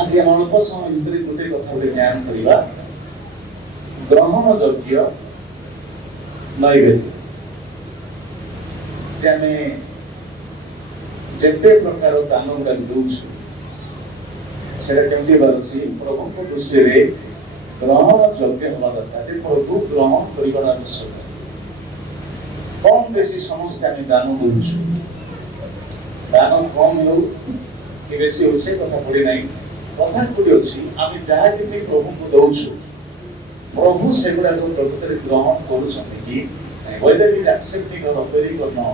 आज हम अल्प समय भितर गोटे कथा गोटे ध्यान करवा ग्रहण योग्य नैवेद्य जिते प्रकार दान गुड़ा दौर से प्रभु दृष्टि ग्रहण योग्य हवा दरकार प्रभु ग्रहण कर आवश्यक कम बेसी समस्त आम दान दौर दान कम हो कि बेसी हो से कथा पड़े ना कथा कौटी अच्छी आम जहाँ किसी प्रभु को दौचु प्रभु से प्रकृत ग्रहण कर वैदिक एक्सेप्टिंग करना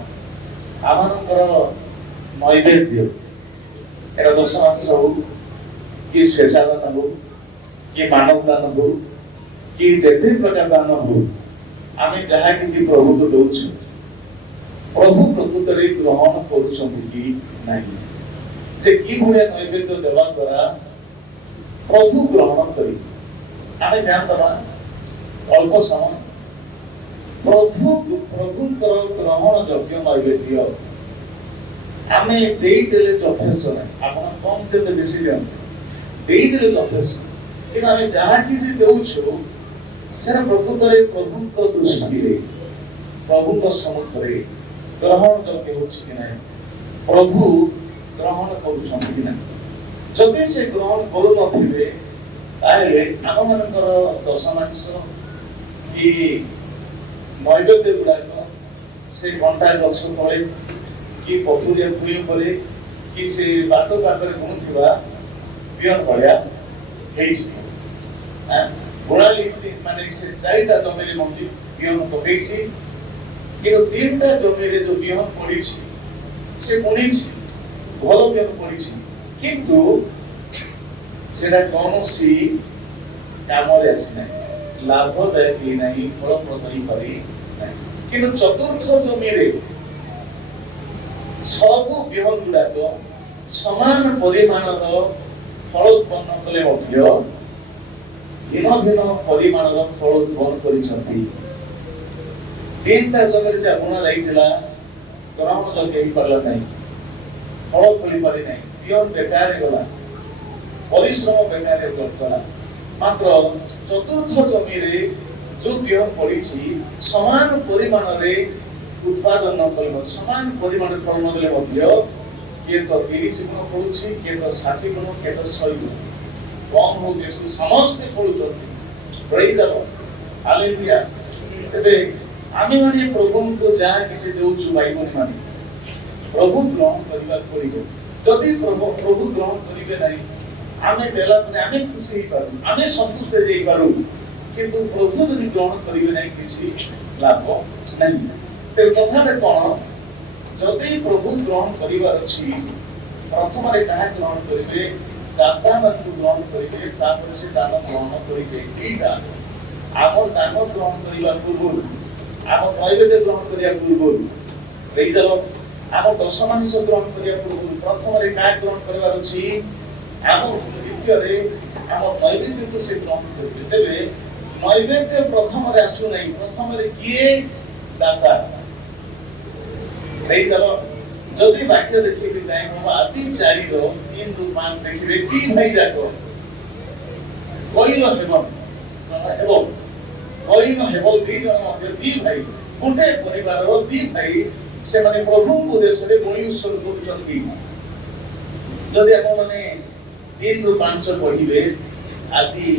आमर नैवेद्य एटा दश मास हो कि स्वेच्छादान हो कि मानव दान हो कि जिते प्रकार दान हो आम जहाँ किसी प्रभु को दौचु प्रभु प्रकृत ग्रहण कर कि भाया नैवेद्य देवा द्वारा प्रभु ग्रहण कर ध्यान दबा अल्प समय प्रभु प्रभुंकर ग्रहण योग्य नैवेद्य आम देदेले यथेष्ट ना आप कम देते बेसी दिखते यथेष्ट कि आम जहाँ किसी दौचु से प्रकृत प्रभु दृष्टि प्रभु सम्मुखें ग्रहण योग्य हो प्रभु ग्रहण कर से ग्रहण करुनथिबे ताले आम मानकर दश मांस कि नैवेद्य गुड़ाक से घंटा गछ तले कि पथुरिया भूई पर कि से बाट पाखरे बुणुवा बिहन भाया बुणाली माने से चारिटा जमी मंजी बिहन पकई कि तीनटा जमी जो बिहन पड़ी से बुणी भल बिहन पड़ी किंतु सेटा कौन सी काम आसी लाभदायक ना फलप्रद हो पारि किंतु चतुर्थ जमी सब बिहन गुड़ाक समान परिमाणर फल उत्पन्न कले भिन्न भिन्न परिमाणर फल उत्पन्न कर तीनटा जमी जहाँ बुणा जाइला ग्रहण योग्य हो पारा ना फल फली पारि ना बिहन बेकार गला परिश्रम बेकार गला मात्र चतुर्थ जमी जो बिहन पड़ी समान परिमाण उत्पादन न समान परिमाण फल नदेले किए तो 30 गुण फलुँ किए तो 60 गुण किए तो 100 गुण कम हो बेसु समस्ते फलुं हालेलुया तेरे आमे माने प्रभु को जहाँ किसी देउछु भाई बहन माने प्रभु ग्रहण करबा पड़िबो जदि प्रभु ग्रहण करिबे नहीं आमे देला परे आमे खुशी पारु आमे संतुष्ट होई पारु किंतु प्रभु यदि ग्रहण करिबे नहीं किसी लाभ नहीं ते कथारे कोन जदि प्रभु ग्रहण करिवार अछि प्रथम रे कहा ग्रहण करिवे दाता मान ग्रहण करिवे तापर से दान ग्रहण करिवे एटा आमर दान ग्रहण करिवा पूर्व आम नैवेद्य ग्रहण करिया पूर्व रही जाओ आम दश मांस ग्रहण करिया पूर्व प्रथम रे कहा ग्रहण करिवार अछि आम द्वितीय रे आम नैवेद्य को से ग्रहण करिवे तेबे नैवेद्य प्रथम रे आसु नहीं प्रथम रे किए दाता रही जाओ जदि वाक्य देखिए टाइम हम आदि 4 रो 3 ରୁ 5 देखिए दी भाई जाक कोइलो हेबो दी जन दी भाई गुटे परिवार रो दी भाई से माने प्रभु को देश रे बलि उत्सर्ग करछंती जदि आपण माने 3 ରୁ 5 पढिबे आदि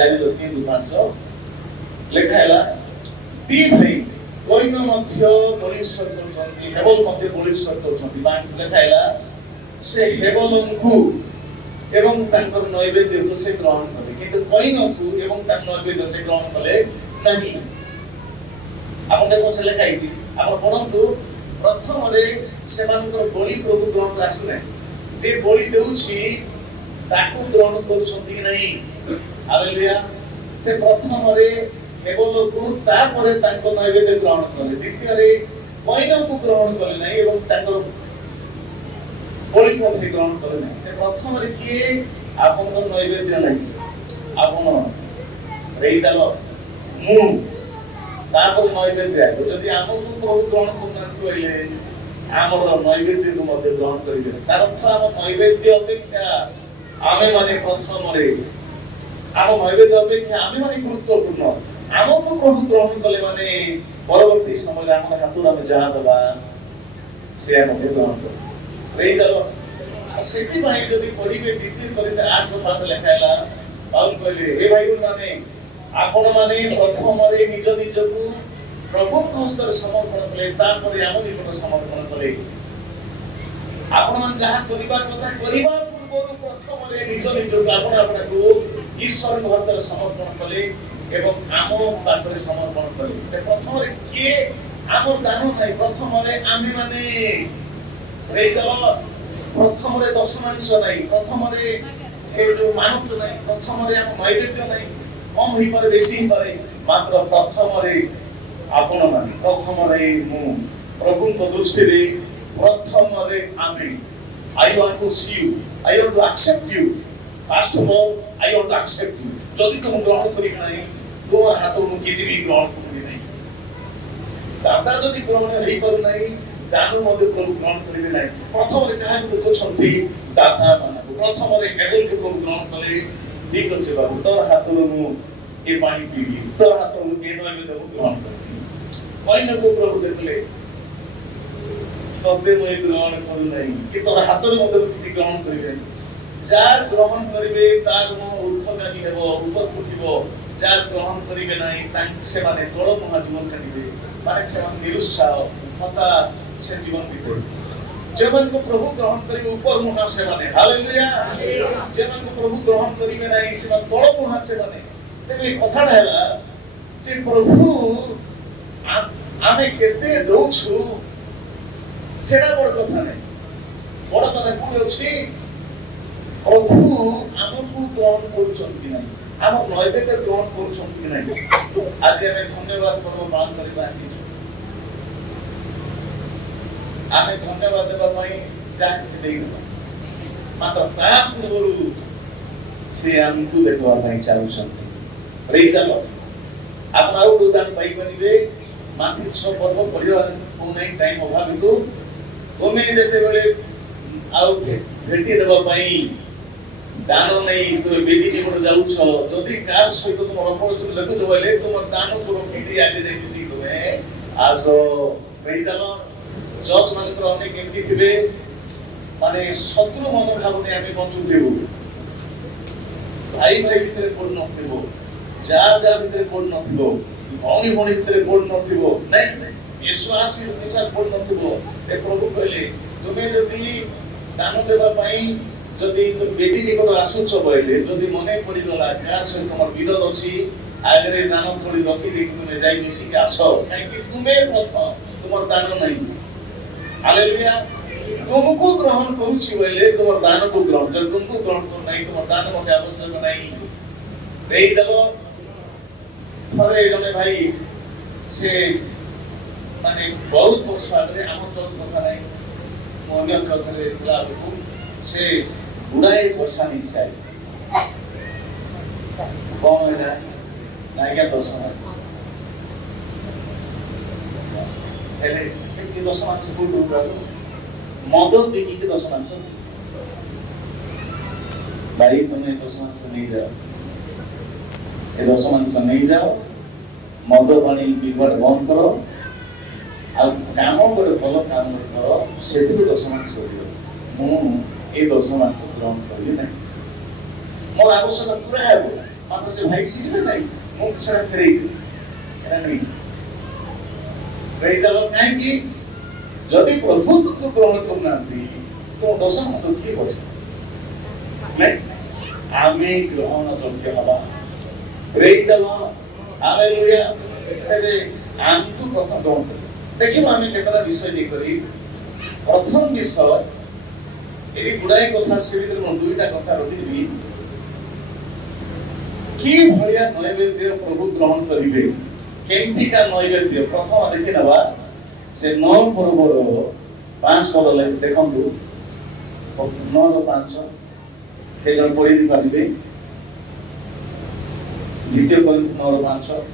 4 ରୁ 3 ରୁ 5 लेखा हैला दी भाई कोइनो मध्य बलि उत्सर्ग करछंती हेबल मध्य बलि उत्सर्ग करछंती बाकी लेखा हैला से हेबलंकु एवं तांकर नैवेद्य को से ग्रहण करे किंतु कोइनकु एवं तां नैवेद्य से ग्रहण कले नहीं आपण देखो से लेखा है आपण पढंतु प्रथम रे सेमानकर बलि प्रभु ग्रहण आसु नै जे बलि देउछि ताकू ग्रहण करूछंती नहीं हालेलुया से प्रथम रे केवल को तापरे तांको नैवेद्य ग्रहण करे द्वितीय रे कोइनो को ग्रहण करे नहीं एवं तांको बलि को से ग्रहण करे नहीं ते प्रथम रे किए आपन को नैवेद्य नहीं आपन रेई जालो मु तापर नैवेद्य जदि हमको प्रभु ग्रहण करनाथि होइले आमर नैवेद्य को मते ग्रहण करिवे तार अर्थ हम नैवेद्य अपेक्षा आमे माने प्रथमरे आम नैवेद्य अपेक्षा आमे माने गुरुत्वपूर्ण आमको प्रभु ग्रहण कले माने परवर्ती समय आम हाथ आम जहाँ दबा से आम ग्रहण कर प्रेज द लॉर्ड सेति भाई यदि पढ़िबे द्वितीय करिते 8 रो 5 लिखाइला पाउल कहले हे भाई माने आपण माने प्रथमरे निज निजକୁ प्रभुଙ୍କ हस्ତରେ समर्पण कले तापर आम निकट समर्पण कले आपण मान जहाँ करिबा कथा करिबा पूर्व प्रथमरे निज निजକୁ आपण आपनको ईश्वरଙ୍କ हस्ତରେ समर्पण कले एवं आम पाखरे समर्पण कले ते प्रथमरे के आम दान नै प्रथमरे आमे माने प्रेज द लॉर्ड प्रथमरे दशमांश नै प्रथमरे ए जो मानव नै प्रथमरे आम नैवेद्य नै कम होई पारे बेसी होई पारे मात्र प्रथमरे आपण माने प्रथमरे मु प्रभुଙ୍କ दृष्टिरे प्रथमरे आमे I want to see you I want to accept you first of all I want to accept you जदि तुम ग्रहण करि नै तोर हाथ मु किछि भी ग्रहण करि नै दाता जदि ग्रहण होई पारु नै दानु मध्ये प्रभु ग्रहण करिबे नै प्रथमरे काहे को देखो छथि दाता माने प्रथमरे एबल के प्रभु ग्रहण कले ठीक अछि बाबू तोर हाथ मु ए पानी पीबी तोर हाथ मु के नैवेद्य ग्रहण करबी कोइ न को प्रभु देखले तबे मैं ग्रहण करू नै कि तोर हाथ मध्ये किछि ग्रहण करिबे जार ग्रहण करिबे तार मु ऊर्ध्वगामी हेबो ऊपर उठिबो जार ग्रहण करिबे नै तांक से माने तोळ मुहा जीवन काटिबे माने से माने निरुत्साह हताश से जीवन बीते जेमन को प्रभु ग्रहण करी ऊपर मुहा से माने हालेलुया जेमन को प्रभु ग्रहण करिबे नै से माने तोळ मुहा से माने तेबे कथा हैला जे प्रभु आमे केते दउछु सेना बड़ कथा नै बड़ कथा कोन अछि प्रभु आमको ग्रहण करूछन्ति नै आम नैवेद्य ग्रहण करूछन्ति नै आज हमें धन्यवाद पर्व पालन करबा आसी आमे धन्यवाद देबा पई जाके देई मात्र ता पूर्वरु से हमको देखबा पई चाहुछन्ति प्रेज द लॉर्ड आपण आउ उदान पाई बनिबे माथि छ पर्व पढिबा कोनै टाइम अभाव हेतु कोमे जेते बेले आउ भेटी देबा पई दान नै तो बेदी निकट जाउछ जदि कार सहित तुम रपड़ चुन लगु जबले तुम दान को रखि दि आगे जाई कि तुमे आसो प्रेज द लॉर्ड चर्च माने तो अनेक केमती थिबे माने शत्रु मनोभाव ने आमे बंचु देबो भाई भाई भितरे कोड नथिबो जा भितरे कोड नथिबो भौणी भौणी भितरे कोड नथिबो नै विश्वासी विश्वास कोड नथिबो ए प्रभु कहले तुमे जदि दान देबा पई जदि तुम बेदी निकट आसुछ बोले जदि मने पड़ी गला कार से तुमर विरोध अछि आगरे दान थोड़ी रखि दे तुमे जाई मिसी के आसो काहे कि तुमे प्रथम तुमर दान नै हालेलुया तुमको ग्रहण करूछि बोले तुमर दान को ग्रहण कर तुमको ग्रहण कर नै तुमर दान मते आवश्यक नै देई देबो थरे जने भाई से माने बहुत वर्ष आगे आम चर्च कथा नै मोन्य चर्च रे ला से बुढ़ाई वर्षा नहीं चाहिए कौन है ना क्या दशमान हेले कि दशमान से बुढ़ बुढ़ मद बिकी के दशमान से भाई तुम दशमान से नहीं जाओ ये दशमान से नहीं जाओ मद पानी बिकवाट बंद करो आ काम गोटे भल काम करो से दशमान से मु ए दशमांश ग्रहण करी नहीं मोर आवश्यकता पूरा है मात्र से भाई सीखले नहीं मु किछरा फेरै छरा नहीं प्रेज द लॉर्ड काहे कि जदि प्रभु तुमको ग्रहण करनांती तो दशमांश की होछ नहीं आमे ग्रहण योग्य हवा प्रेज द लॉर्ड हालेलुया तबे आमको प्रथम ग्रहण कर देखिबो आमे केतरा विषय दे करी प्रथम विषय एडी गुडाई कथा से भीतर मन दुईटा कथा रखिबी की भलिया नैवेद्य प्रभु ग्रहण करिवे केमती का नैवेद्य प्रथम देखि नबा से 9 पर्वर 5 पद ले देखंतु 9 रो 5 के जन पढि दि पारिबे द्वितीय कोरिन्थ 9 रो 5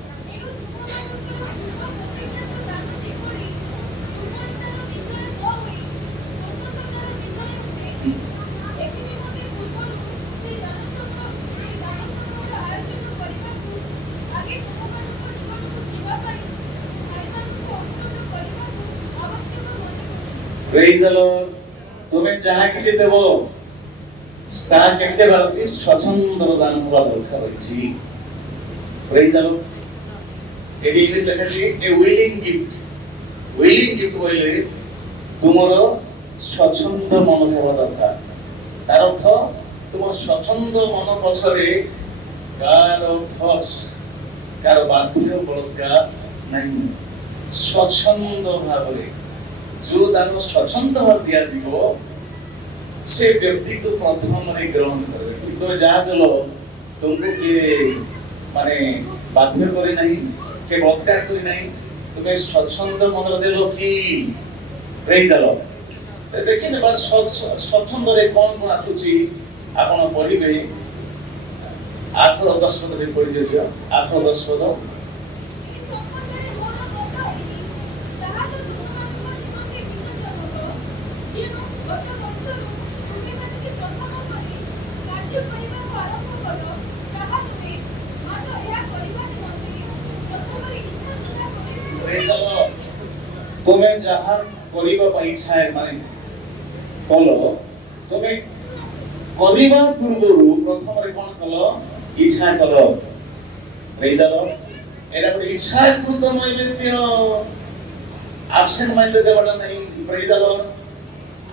ପ୍ରେଜ୍ ଦ ଲର୍ଡ। ତୁମେ ଯାହା କିଛି ଦେବ ତାହା କେମିତି ହେବାର ଅଛି? ସ୍ୱଚ୍ଛନ୍ଦ ଦାନ ହେବା ଦରକାର ଅଛି। ପ୍ରେଜ୍ ଦ ଲର୍ଡ। ଏଠି ଇଂଲିଶ ଲେଖା ଅଛି ଏ ୱିଲିଂ ଗିଫ୍ଟ। ୱିଲିଂ ଗିଫ୍ଟ କହିଲେ ତୁମର ସ୍ୱଚ୍ଛନ୍ଦ ମନ ହେବା ଦରକାର। ତାର ଅର୍ଥ ତୁମ ସ୍ୱଚ୍ଛନ୍ଦ ମନ ପଛରେ କାହାର ଫୋର୍ସ, କାହାର ବାଧ୍ୟ ବଳତ୍କାର ନାହିଁ। ସ୍ୱଚ୍ଛନ୍ଦ ଭାବରେ ଯୋଉ ଦାନ ସ୍ୱଚ୍ଛନ୍ଦ ଭାବରେ ଦିଆଯିବ ସେ ବ୍ୟକ୍ତିକୁ ପ୍ରଥମରେ ଗ୍ରହଣ କରିବେ। କିନ୍ତୁ ଯାହା ଦେଲ ତୁମକୁ କିଏ ମାନେ ବାଧ୍ୟ କରି ନାହିଁ, କିଏ ବଳତ୍କାର କରି ନାହିଁ, ତୁମେ ସ୍ୱଚ୍ଛନ୍ଦ ମନରେ ଦେଲ କି? ପ୍ରେଜ୍ ଦ ଲର୍ଡ। ଦେଖିନେବା ସ୍ୱଚ୍ଛନ୍ଦରେ କଣ କଣ ଆସୁଛି ଆପଣ ପଢିବେ। 8-10 ପଦ ପଢି ଦିଅ। 8-10 ପଦ। ତୁମେ ଯାହା କରିବା ପାଇଁ ଇଚ୍ଛା ମାନେ କଲ, ତୁମେ କରିବା ପୂର୍ବରୁ ପ୍ରଥମରେ କଣ କଲ? ଇଚ୍ଛା କଲ। ପ୍ରେଜ୍ ଦ ଲର୍ଡ। ଏଟା ଗୋଟେ ଇଚ୍ଛାକୃତ ନୈବେଦ୍ୟ। ଆବସେଣ୍ଟ ମାଇଣ୍ଡ ଦେବାଟା ନାହିଁ। ପ୍ରେଜ୍ ଦ ଲର୍ଡ।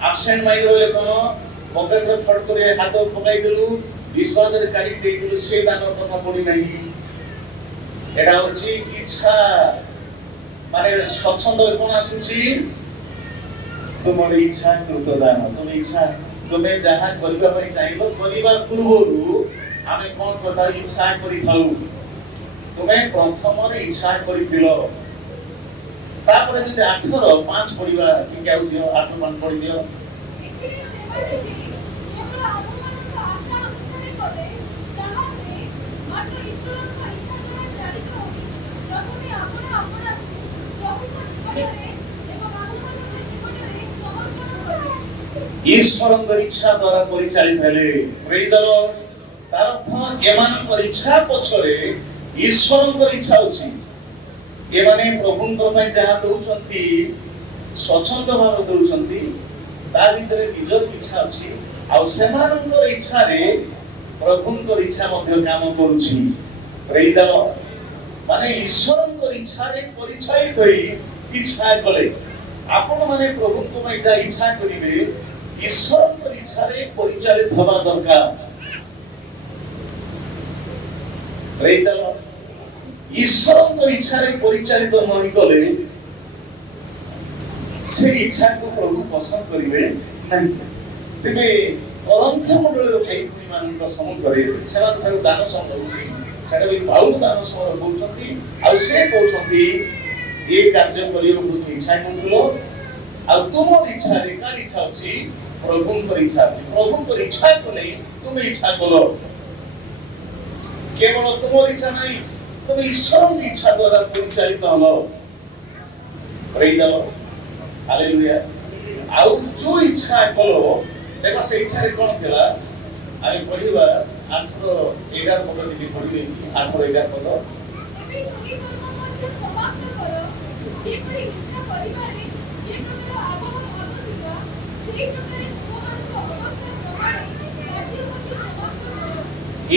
ଆବସେଣ୍ଟ ମାଇଣ୍ଡ ରହିଲେ କଣ? ପକେଟରେ ଫଟ କରି ହାତ ପକାଇଦେଲୁ, ବିଶ୍ୱାସରେ କାଢି ଦେଇଦେଲୁ, ସେ ଦାନ କଥା ପଡି ନାହିଁ। ଏଟା ହଉଛି ଇଚ୍ଛା ମାନେ ସ୍ୱଚ୍ଛନ୍ଦରେ କଣ ଆସୁଛି? ତୁମର ଇଚ୍ଛାକୃତ ଦାନ। ତୁମେ ଯାହା କରିବା ପାଇଁ ଚାହିଁବ, କରିବା ପୂର୍ବରୁ ଆମେ କଣ କଥା ଇଚ୍ଛା କରିଥାଉ। ତୁମେ ପ୍ରଥମରେ ଇଚ୍ଛା କରିଥିଲ, ତାପରେ ଯଦି 8-5 ପଢିବା, ଟିକେ ଆଉ ଦିଅ 8-5 ପଢି ଦିଅ। ଈଶ୍ୱରଙ୍କ ଇଚ୍ଛା ଦ୍ୱାରା ପରିଚାଳିତ ହେଲେ। ପ୍ରେଜ୍ ଦ ଲର୍ଡ। ତାର ଅର୍ଥ ଏମାନଙ୍କ ଇଚ୍ଛା ପଛରେ ଈଶ୍ୱରଙ୍କ ଇଚ୍ଛା ଅଛି। ଏମାନେ ପ୍ରଭୁଙ୍କ ପାଇଁ ଯାହା ଦଉଛନ୍ତି ସ୍ୱଚ୍ଛନ୍ଦ ଭାବରେ ଦଉଛନ୍ତି, ତା ଭିତରେ ନିଜର ଇଚ୍ଛା ଅଛି, ଆଉ ସେମାନଙ୍କ ଇଚ୍ଛାରେ ପ୍ରଭୁଙ୍କ ଇଚ୍ଛା ମଧ୍ୟ କାମ କରୁଛି। ପ୍ରେଜ୍ ଦ ଲର୍ଡ। ମାନେ ଈଶ୍ୱରଙ୍କ ଇଚ୍ଛାରେ ପରିଚାଳିତ ହୋଇ ଇଚ୍ଛା କଲେ। ଆପଣ ମାନେ ପ୍ରଭୁଙ୍କ ପାଇଁ ଯାହା ଇଚ୍ଛା କରିବେ ଈଶ୍ୱରଙ୍କ ଇଚ୍ଛାରେ ପରିଚାଳିତ ହେବା ଦରକାର। ପ୍ରେଜ୍ ଦ ଲର୍ଡ। ଈଶ୍ୱରଙ୍କ ଇଚ୍ଛାରେ ପରିଚାଳିତ ନ କଲେ ସେ ଇଚ୍ଛାକୁ ପ୍ରଭୁ ପସନ୍ଦ କରିବେ ନାହିଁ। ତେବେ କରନ୍ଥ ମଣ୍ଡଳୀର ଭାଇ ଭଉଣୀମାନଙ୍କ ସମ୍ମୁଖରେ ସେମାନଙ୍କର ଦାନ ସଂଗ୍ରହ ସେଟା ବି ପାଉଲ ଦାନ ସଂଗ୍ରହ କରୁଛନ୍ତି। ଆଉ ସେ କହୁଛନ୍ତି ଏ କାର୍ଯ୍ୟ କରିବାକୁ ତୁମେ ଇଚ୍ଛା କରୁଥିଲ, ଆଉ ତୁମ ଇଚ୍ଛାରେ କାହାର ଇଚ୍ଛା ଅଛି? ପ୍ରଭୁଙ୍କର ଇଚ୍ଛା ଅଛି। ପ୍ରଭୁଙ୍କର ଇଚ୍ଛାକୁ ନେଇ ତୁମେ ଇଚ୍ଛା କଲ। କେବଳ ତୁମର ଇଚ୍ଛା ନାହିଁ, ତୁମେ ଈଶ୍ୱରଙ୍କ ଇଚ୍ଛା ଦ୍ୱାରା ପରିଚାଳିତ ହଲ। ପ୍ରେଜ୍ ଦ ଲର୍ଡ। ହାଲେଲୁୟା। ଆଉ ଯୋଉ ଇଚ୍ଛା କଲ, ଦେଖ ସେ ଇଚ୍ଛାରେ କଣ ଥିଲା? ଆମେ ପଢିବା 8-11 ପଦ ଟିକେ ପଢିବେ। 8-11 ପଦ।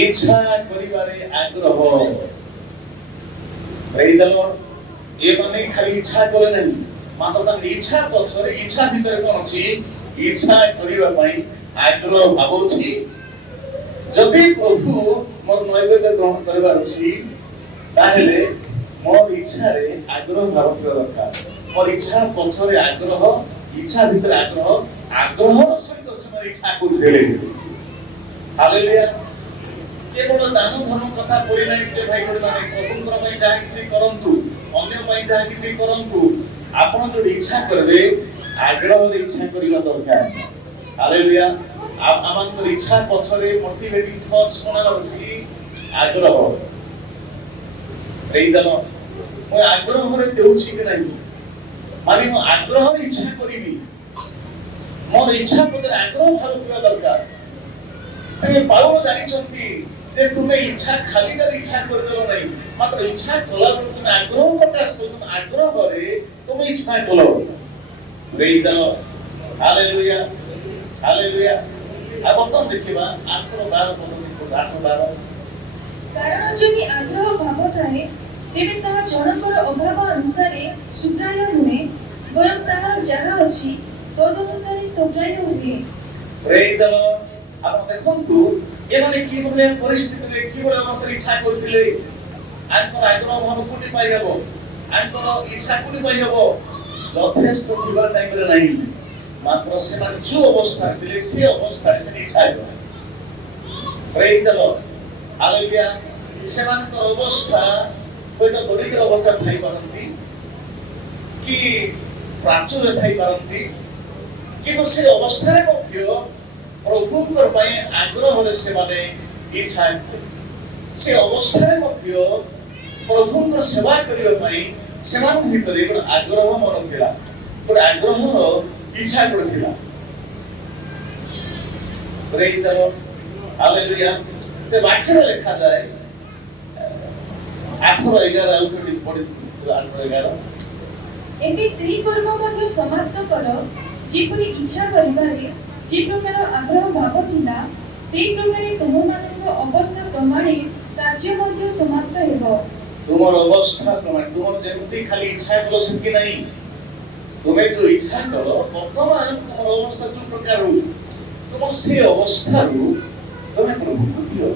ଇଚ୍ଛା କରିବାରେ ଆଗ୍ରହ। ପ୍ରେଜ୍ ଦ ଲର୍ଡ। ଏମାନେ ଖାଲି ଇଚ୍ଛା କଲେ ନାହିଁ, ମାତ୍ର ତାଙ୍କ ଇଚ୍ଛା ପଛରେ ଇଚ୍ଛା ଭିତରେ କଣ ଅଛି? ଇଚ୍ଛା କରିବା ପାଇଁ ଆଗ୍ରହ ଭାବ ଅଛି। ଯଦି ପ୍ରଭୁ ମୋର ନୈବେଦ୍ୟ ଗ୍ରହଣ କରିବାର ଅଛି, ତାହେଲେ ମୋର ଇଚ୍ଛାରେ ଆଗ୍ରହ ଭାବ ଥିବା ଦରକାର। ମୋର ଇଚ୍ଛା ପଛରେ ଆଗ୍ରହ, ଇଚ୍ଛା ଭିତରେ ଆଗ୍ରହ, ଆଗ୍ରହର ସହିତ ସେମାନେ ଇଚ୍ଛା କରୁଥିଲେ। ହାଲେଲୁୟା। କେବଳ ଦାନ ଧର୍ମ କଥା ପଡି ନାହିଁ ଯେ ଭାଇ ମାନେ ପ୍ରଭୁଙ୍କର ପାଇଁ ଯାହା କିଛି କରନ୍ତୁ, ଅନ୍ୟ ପାଇଁ ଯାହା କିଛି କରନ୍ତୁ, ଆପଣ ଯଦି ଇଚ୍ଛା କରିବେ ଆଗ୍ରହରେ ଇଚ୍ଛା କରିବା ଦରକାର। ହାଲେଲୁୟା। ଆମଙ୍କର ଇଚ୍ଛା ପଛରେ ମୋଟିଭେଟିଂ ଫୋର୍ସ କଣ ଅଛି? ଆଗ୍ରହ। ପ୍ରେଜ୍ ଦ ଲର୍ଡ। ମୁଁ ଆଗ୍ରହରେ ଦେଉଛି କି ନାହିଁ, ମାନେ ମୁଁ ଆଗ୍ରହରେ ଇଚ୍ଛା କରିବି, ମୋର ଇଚ୍ଛା ପଛରେ ଆଗ୍ରହ ଭାବ ଥିବା ଦରକାର। ତେବେ ପାଉଲ ଜାଣିଛନ୍ତି ଯେ ତୁମେ ଇଚ୍ଛା ଖାଲିଟାରେ ଇଚ୍ଛା କରିଦେଲ ନାହିଁ, ମାତ୍ର ଇଚ୍ଛା କଲା ବେଳେ ତୁମେ ଆଗ୍ରହ ପ୍ରକାଶ କଲ। ଆଗ୍ରହରେ ତୁମେ ଇଚ୍ଛା କଲ। ପ୍ରେଜ୍ ଦ ଲର୍ଡ। Hallelujah hallelujah. ଆଉ ବର୍ତ୍ତମାନ ଦେଖିବା 8-12 ପଦ 8-12। କାରଣ ଯଦି ଆଗ୍ରହ ଭାବ ଥାଏ ତେବେ ତାହା ଜଣଙ୍କର ଅଭାବ ଅନୁସାରେ ଶୁଭ୍ରାୟ ନୁହେଁ, ବରଂ ତାହାର ଯାହା ଅଛି ତଦନୁସାରେ ଶୁଭ୍ରାୟ ହୁଏ। ପ୍ରେଜ୍ ଦ ଲର୍ଡ। ଆପଣ ଦେଖନ୍ତୁ ଏମାନେ କିଭଳି ପରିସ୍ଥିତିରେ କିଭଳି ଅବସ୍ଥାରେ ଇଚ୍ଛା କରିଥିଲେ। ଆଙ୍କର ଆଗ୍ରହ ଭାବ କୋଉଠି ପାଇହେବ, ଆଙ୍କର ଇଚ୍ଛା କୋଉଠି ପାଇହେବ, ଯଥେଷ୍ଟ ଥିବା ଟାଇମରେ ନାହିଁ। ମାତ୍ର ସେମାନେ ଯୋଉ ଅବସ୍ଥାରେ ଥିଲେ ସେ ଅବସ୍ଥାରେ ସେ ଇଚ୍ଛା କଲେ। ପ୍ରେଜ୍ ଦ ଲର୍ଡ ହାଲେଲୁୟା। ସେମାନଙ୍କର ଅବସ୍ଥା ହୁଏତ ଦରିଦ୍ର ଅବସ୍ଥା ଥାଇପାରନ୍ତି କି ପ୍ରାଚୁର୍ଯ୍ୟ ଥାଇପାରନ୍ତି, କିନ୍ତୁ ସେ ଅବସ୍ଥାରେ ମଧ୍ୟ ପ୍ରଭୁଙ୍କ ପାଇଁ ଆଗ୍ରହରେ ସେମାନେ ଇଚ୍ଛା କଲେ। ସେ ଅବସ୍ଥାରେ ମଧ୍ୟ ପ୍ରଭୁଙ୍କ ସେବା କରିବା ପାଇଁ ସେମାନଙ୍କ ଭିତରେ ଗୋଟେ ଆଗ୍ରହ ମନ ଥିଲା, ଗୋଟେ ଆଗ୍ରହର ଇଚ୍ଛା କରିଥିଲା। ପ୍ରେଜ୍ ଦ ଲର୍ଡ ହାଲେଲୁୟା। ତେ ବାକ୍ୟରେ ଲେଖାଯାଏ 8-11 ଆଉ ଥରେ ପଢି 8-11। ଏବେ ସେହି କର୍ମ ମଧ୍ୟ ସମାପ୍ତ କର, ଯେପରି ଇଚ୍ଛା କରିବାରେ ଯେ ପ୍ରକାର ଆଗ୍ରହ ଭାବ ଥିଲା, ସେହି ପ୍ରକାରେ ତୁମମାନଙ୍କ ଅବସ୍ଥା ପ୍ରମାଣେ କାର୍ଯ୍ୟ ମଧ୍ୟ ସମାପ୍ତ ହେବ। ତୁମର ଅବସ୍ଥା ପ୍ରମାଣ ତୁମର ଯେମିତି ଖାଲି ଇଚ୍ଛା କଲ ସେମିତି ନାହିଁ। ତୁମେ ଯୋଉ ଇଚ୍ଛା କଲ ବର୍ତ୍ତମାନ ତୁମର ଅବସ୍ଥା ଯୋଉ ପ୍ରକାର ତୁମ ସେ ଅବସ୍ଥାରୁ ତୁମେ ପ୍ରଭୁଙ୍କୁ ଦିଅ।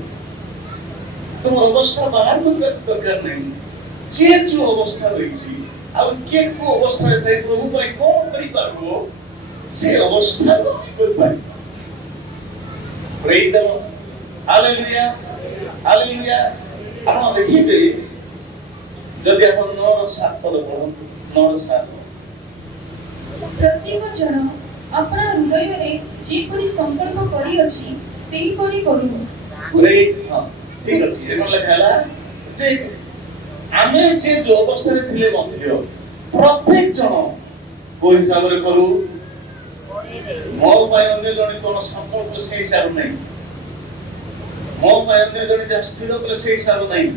ତୁମର ଅବସ୍ଥା ବାହାରକୁ ଯିବାକୁ ଦରକାର ନାହିଁ। ଯିଏ ଯୋଉ ଅବସ୍ଥା ରହିଛି ଆଉ କିଏ କୋଉ ଅବସ୍ଥାରେ ଥାଏ ପ୍ରଭୁ ପାଇଁ କଣ କରିପାରିବ ସେ ଅବସ୍ଥାକୁ କରିପାରିବ। ପ୍ରେଜ୍ ଦ ଲର୍ଡ ହାଲେଲୁୟା ହାଲେଲୁୟା। ଆପଣ ଦେଖିବେ ଯଦି ଆପଣ 9-7 ପଦ ପଢନ୍ତୁ 9-7। ପ୍ରତ୍ୟେକ ଜଣ ଆପଣା ହୃଦୟରେ ଯେପରି ସଂକଳ୍ପ କରିଅଛି ସେହିପରି କରୁ। ଠିକ ଅଛି। ଏମାନେ ଲେଖା ହେଲା ଯେ ଆମେ ଯେ ଯୋଉ ଅବସ୍ଥାରେ ଥିଲେ ମଧ୍ୟ ପ୍ରତ୍ୟେକ ଜଣ କୋଉ ହିସାବରେ କରୁ। ମୋ ପାଇଁ ଅନ୍ୟ ଜଣେ କଣ ସଂକଳ୍ପ ସେଇ ହିସାବ ନାହିଁ, ମୋ ପାଇଁ ଅନ୍ୟ ଜଣେ ଯାହା ସ୍ଥିର କଲେ ସେଇ ହିସାବ ନାହିଁ।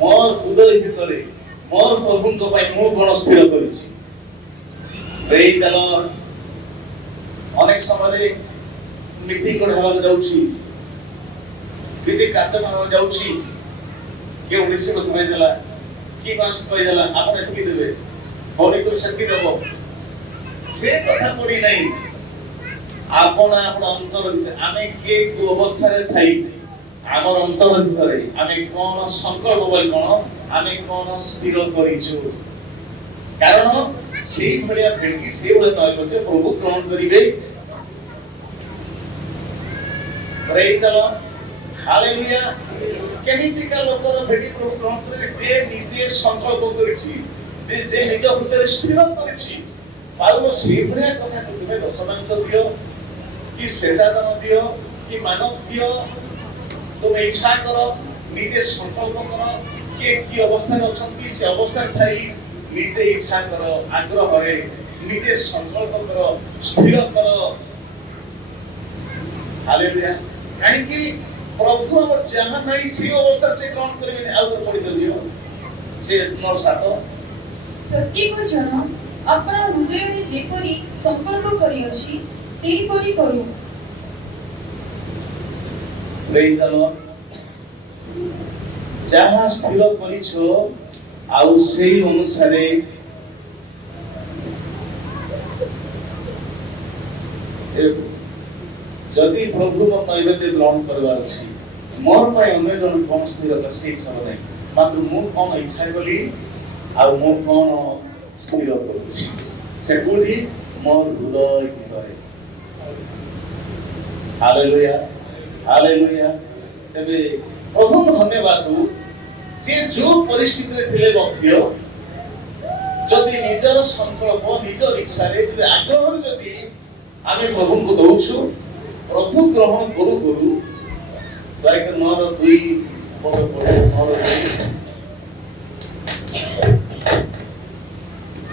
ମୋର ହୃଦୟ ଭିତରେ ମୋର ପ୍ରଭୁଙ୍କ ପାଇଁ ମୁଁ କଣ ସ୍ଥିର କରିଛି। ପ୍ରେଜ୍ ଦ ଲର୍ଡ। ଅନେକ ସମୟରେ ମିଟିଂ ଗୋଟେ ହେବାକୁ ଯାଉଛି, କିଛି କାର୍ଯ୍ୟକ୍ରମ ହେବାକୁ ଯାଉଛି, କିଏ ବେଶୀ କଥା କହିଦେଲା, କିଏ ମାସ କହିଦେଲା ଆପଣ ଏତିକି ଦେବେ, ଭଉଣୀ ତୁମେ ସେତିକି ଦେବ, ସେ କଥା ପଡି ନାହିଁ। ଆପଣ ଅନ୍ତର ଭିତରେ ଆମେ କିଏ କୋଉ ଅବସ୍ଥାରେ ଥାଇ ଆମର ଅନ୍ତର ଭିତରେ ଆମେ କଣ ସଂକଳ୍ପ ବୋଲି କଣ ଆମେ କଣ ସ୍ଥିର କରିଛୁ। କାରଣ ସେଇ ଭଳିଆ ଭେଟି ସେଇଭଳିଆ ନୈବେଦ୍ୟ ପ୍ରଭୁ ଗ୍ରହଣ କରିବେ। ପ୍ରେଜ୍ ଦ ଲର୍ଡ ହାଲେଲୁୟା। କେମିତିକା ଲୋକର ଭେଟି ପ୍ରଭୁ ଗ୍ରହଣ କରିବେ? ଯେ ନିଜେ ସଂକଳ୍ପ କରିଛି, ଯେ ନିଜ ହୃଦୟରେ ସ୍ଥିର କରିଛି ଆଉ ସେଇ ଭଳିଆ କଥା କହୁଥିବେ। ଦଶମାଂଶ ଦିଅ କି ସ୍ୱେଚ୍ଛାଦାନ ଦିଅ କି ମାନବ ଦିଅ, ତୁମେ ଇଚ୍ଛା କର, ନିଜେ ସଂକଳ୍ପ କର। କିଏ କି ଅବସ୍ଥାରେ ଅଛନ୍ତି ସେ ଅବସ୍ଥାରେ ଥାଇ ନିଜେ ଇଚ୍ଛା କର, ଆଗ୍ରହରେ ନିଜେ ସଂକଳ୍ପ କର, ସ୍ଥିର କର। ହାଲେଲୁୟା। କାହିଁକି ପ୍ରଭୁ ଆମର ଯାହା ନାହିଁ ସେ ଅବସ୍ଥାରେ ସେ ଗ୍ରହଣ କରିବେନି। ଆଉ ଥରେ ପଢି ଦିଅ ସେ 9-7। ପ୍ରତ୍ୟେକ ଜଣ ଆପଣା ହୃଦୟରେ ଯେପରି ସଂକଳ୍ପ କରିଅଛି ସେହିପରି କରୁ। ପ୍ରେଜ୍ ଦ ଲର୍ଡ। ଯାହା ସ୍ଥିର କରିଛ ଆଉ ସେଇ ଅନୁସାରେ ଯଦି ପ୍ରଭୁ ମୋ ନୈବେଦ୍ୟ ଗ୍ରହଣ କରିବାର ଅଛି, ମୋର ପାଇଁ ଅନ୍ୟ ଜଣ କଣ ସ୍ଥିର କରେ ସେଇ ହିସାବ ନାହିଁ। ମାତ୍ର ମୁଁ କଣ ଇଚ୍ଛା କଲି ଆଉ ମୁଁ କଣ ସ୍ଥିର କରୁଛି ସେ କୋଉଠି ମୋର ହୃଦୟ ଭିତରେ। Hallelujah hallelujah. ତେବେ ପ୍ରଭୁଙ୍କୁ ଧନ୍ୟବାଦ ଯେ ଯୋଉ ପରିସ୍ଥିତିରେ ଥିଲେ ମଧ୍ୟ ଯଦି ନିଜର ସଂକଳ୍ପ ନିଜ ଇଚ୍ଛାରେ ଯଦି ଆଗ୍ରହରେ ଯଦି ଆମେ ପ୍ରଭୁଙ୍କୁ ଦଉଛୁ, ପ୍ରଭୁ ଗ୍ରହଣ କରୁ କରୁ। ଦୟାକରି 9-2 ପଦ ପଢେ।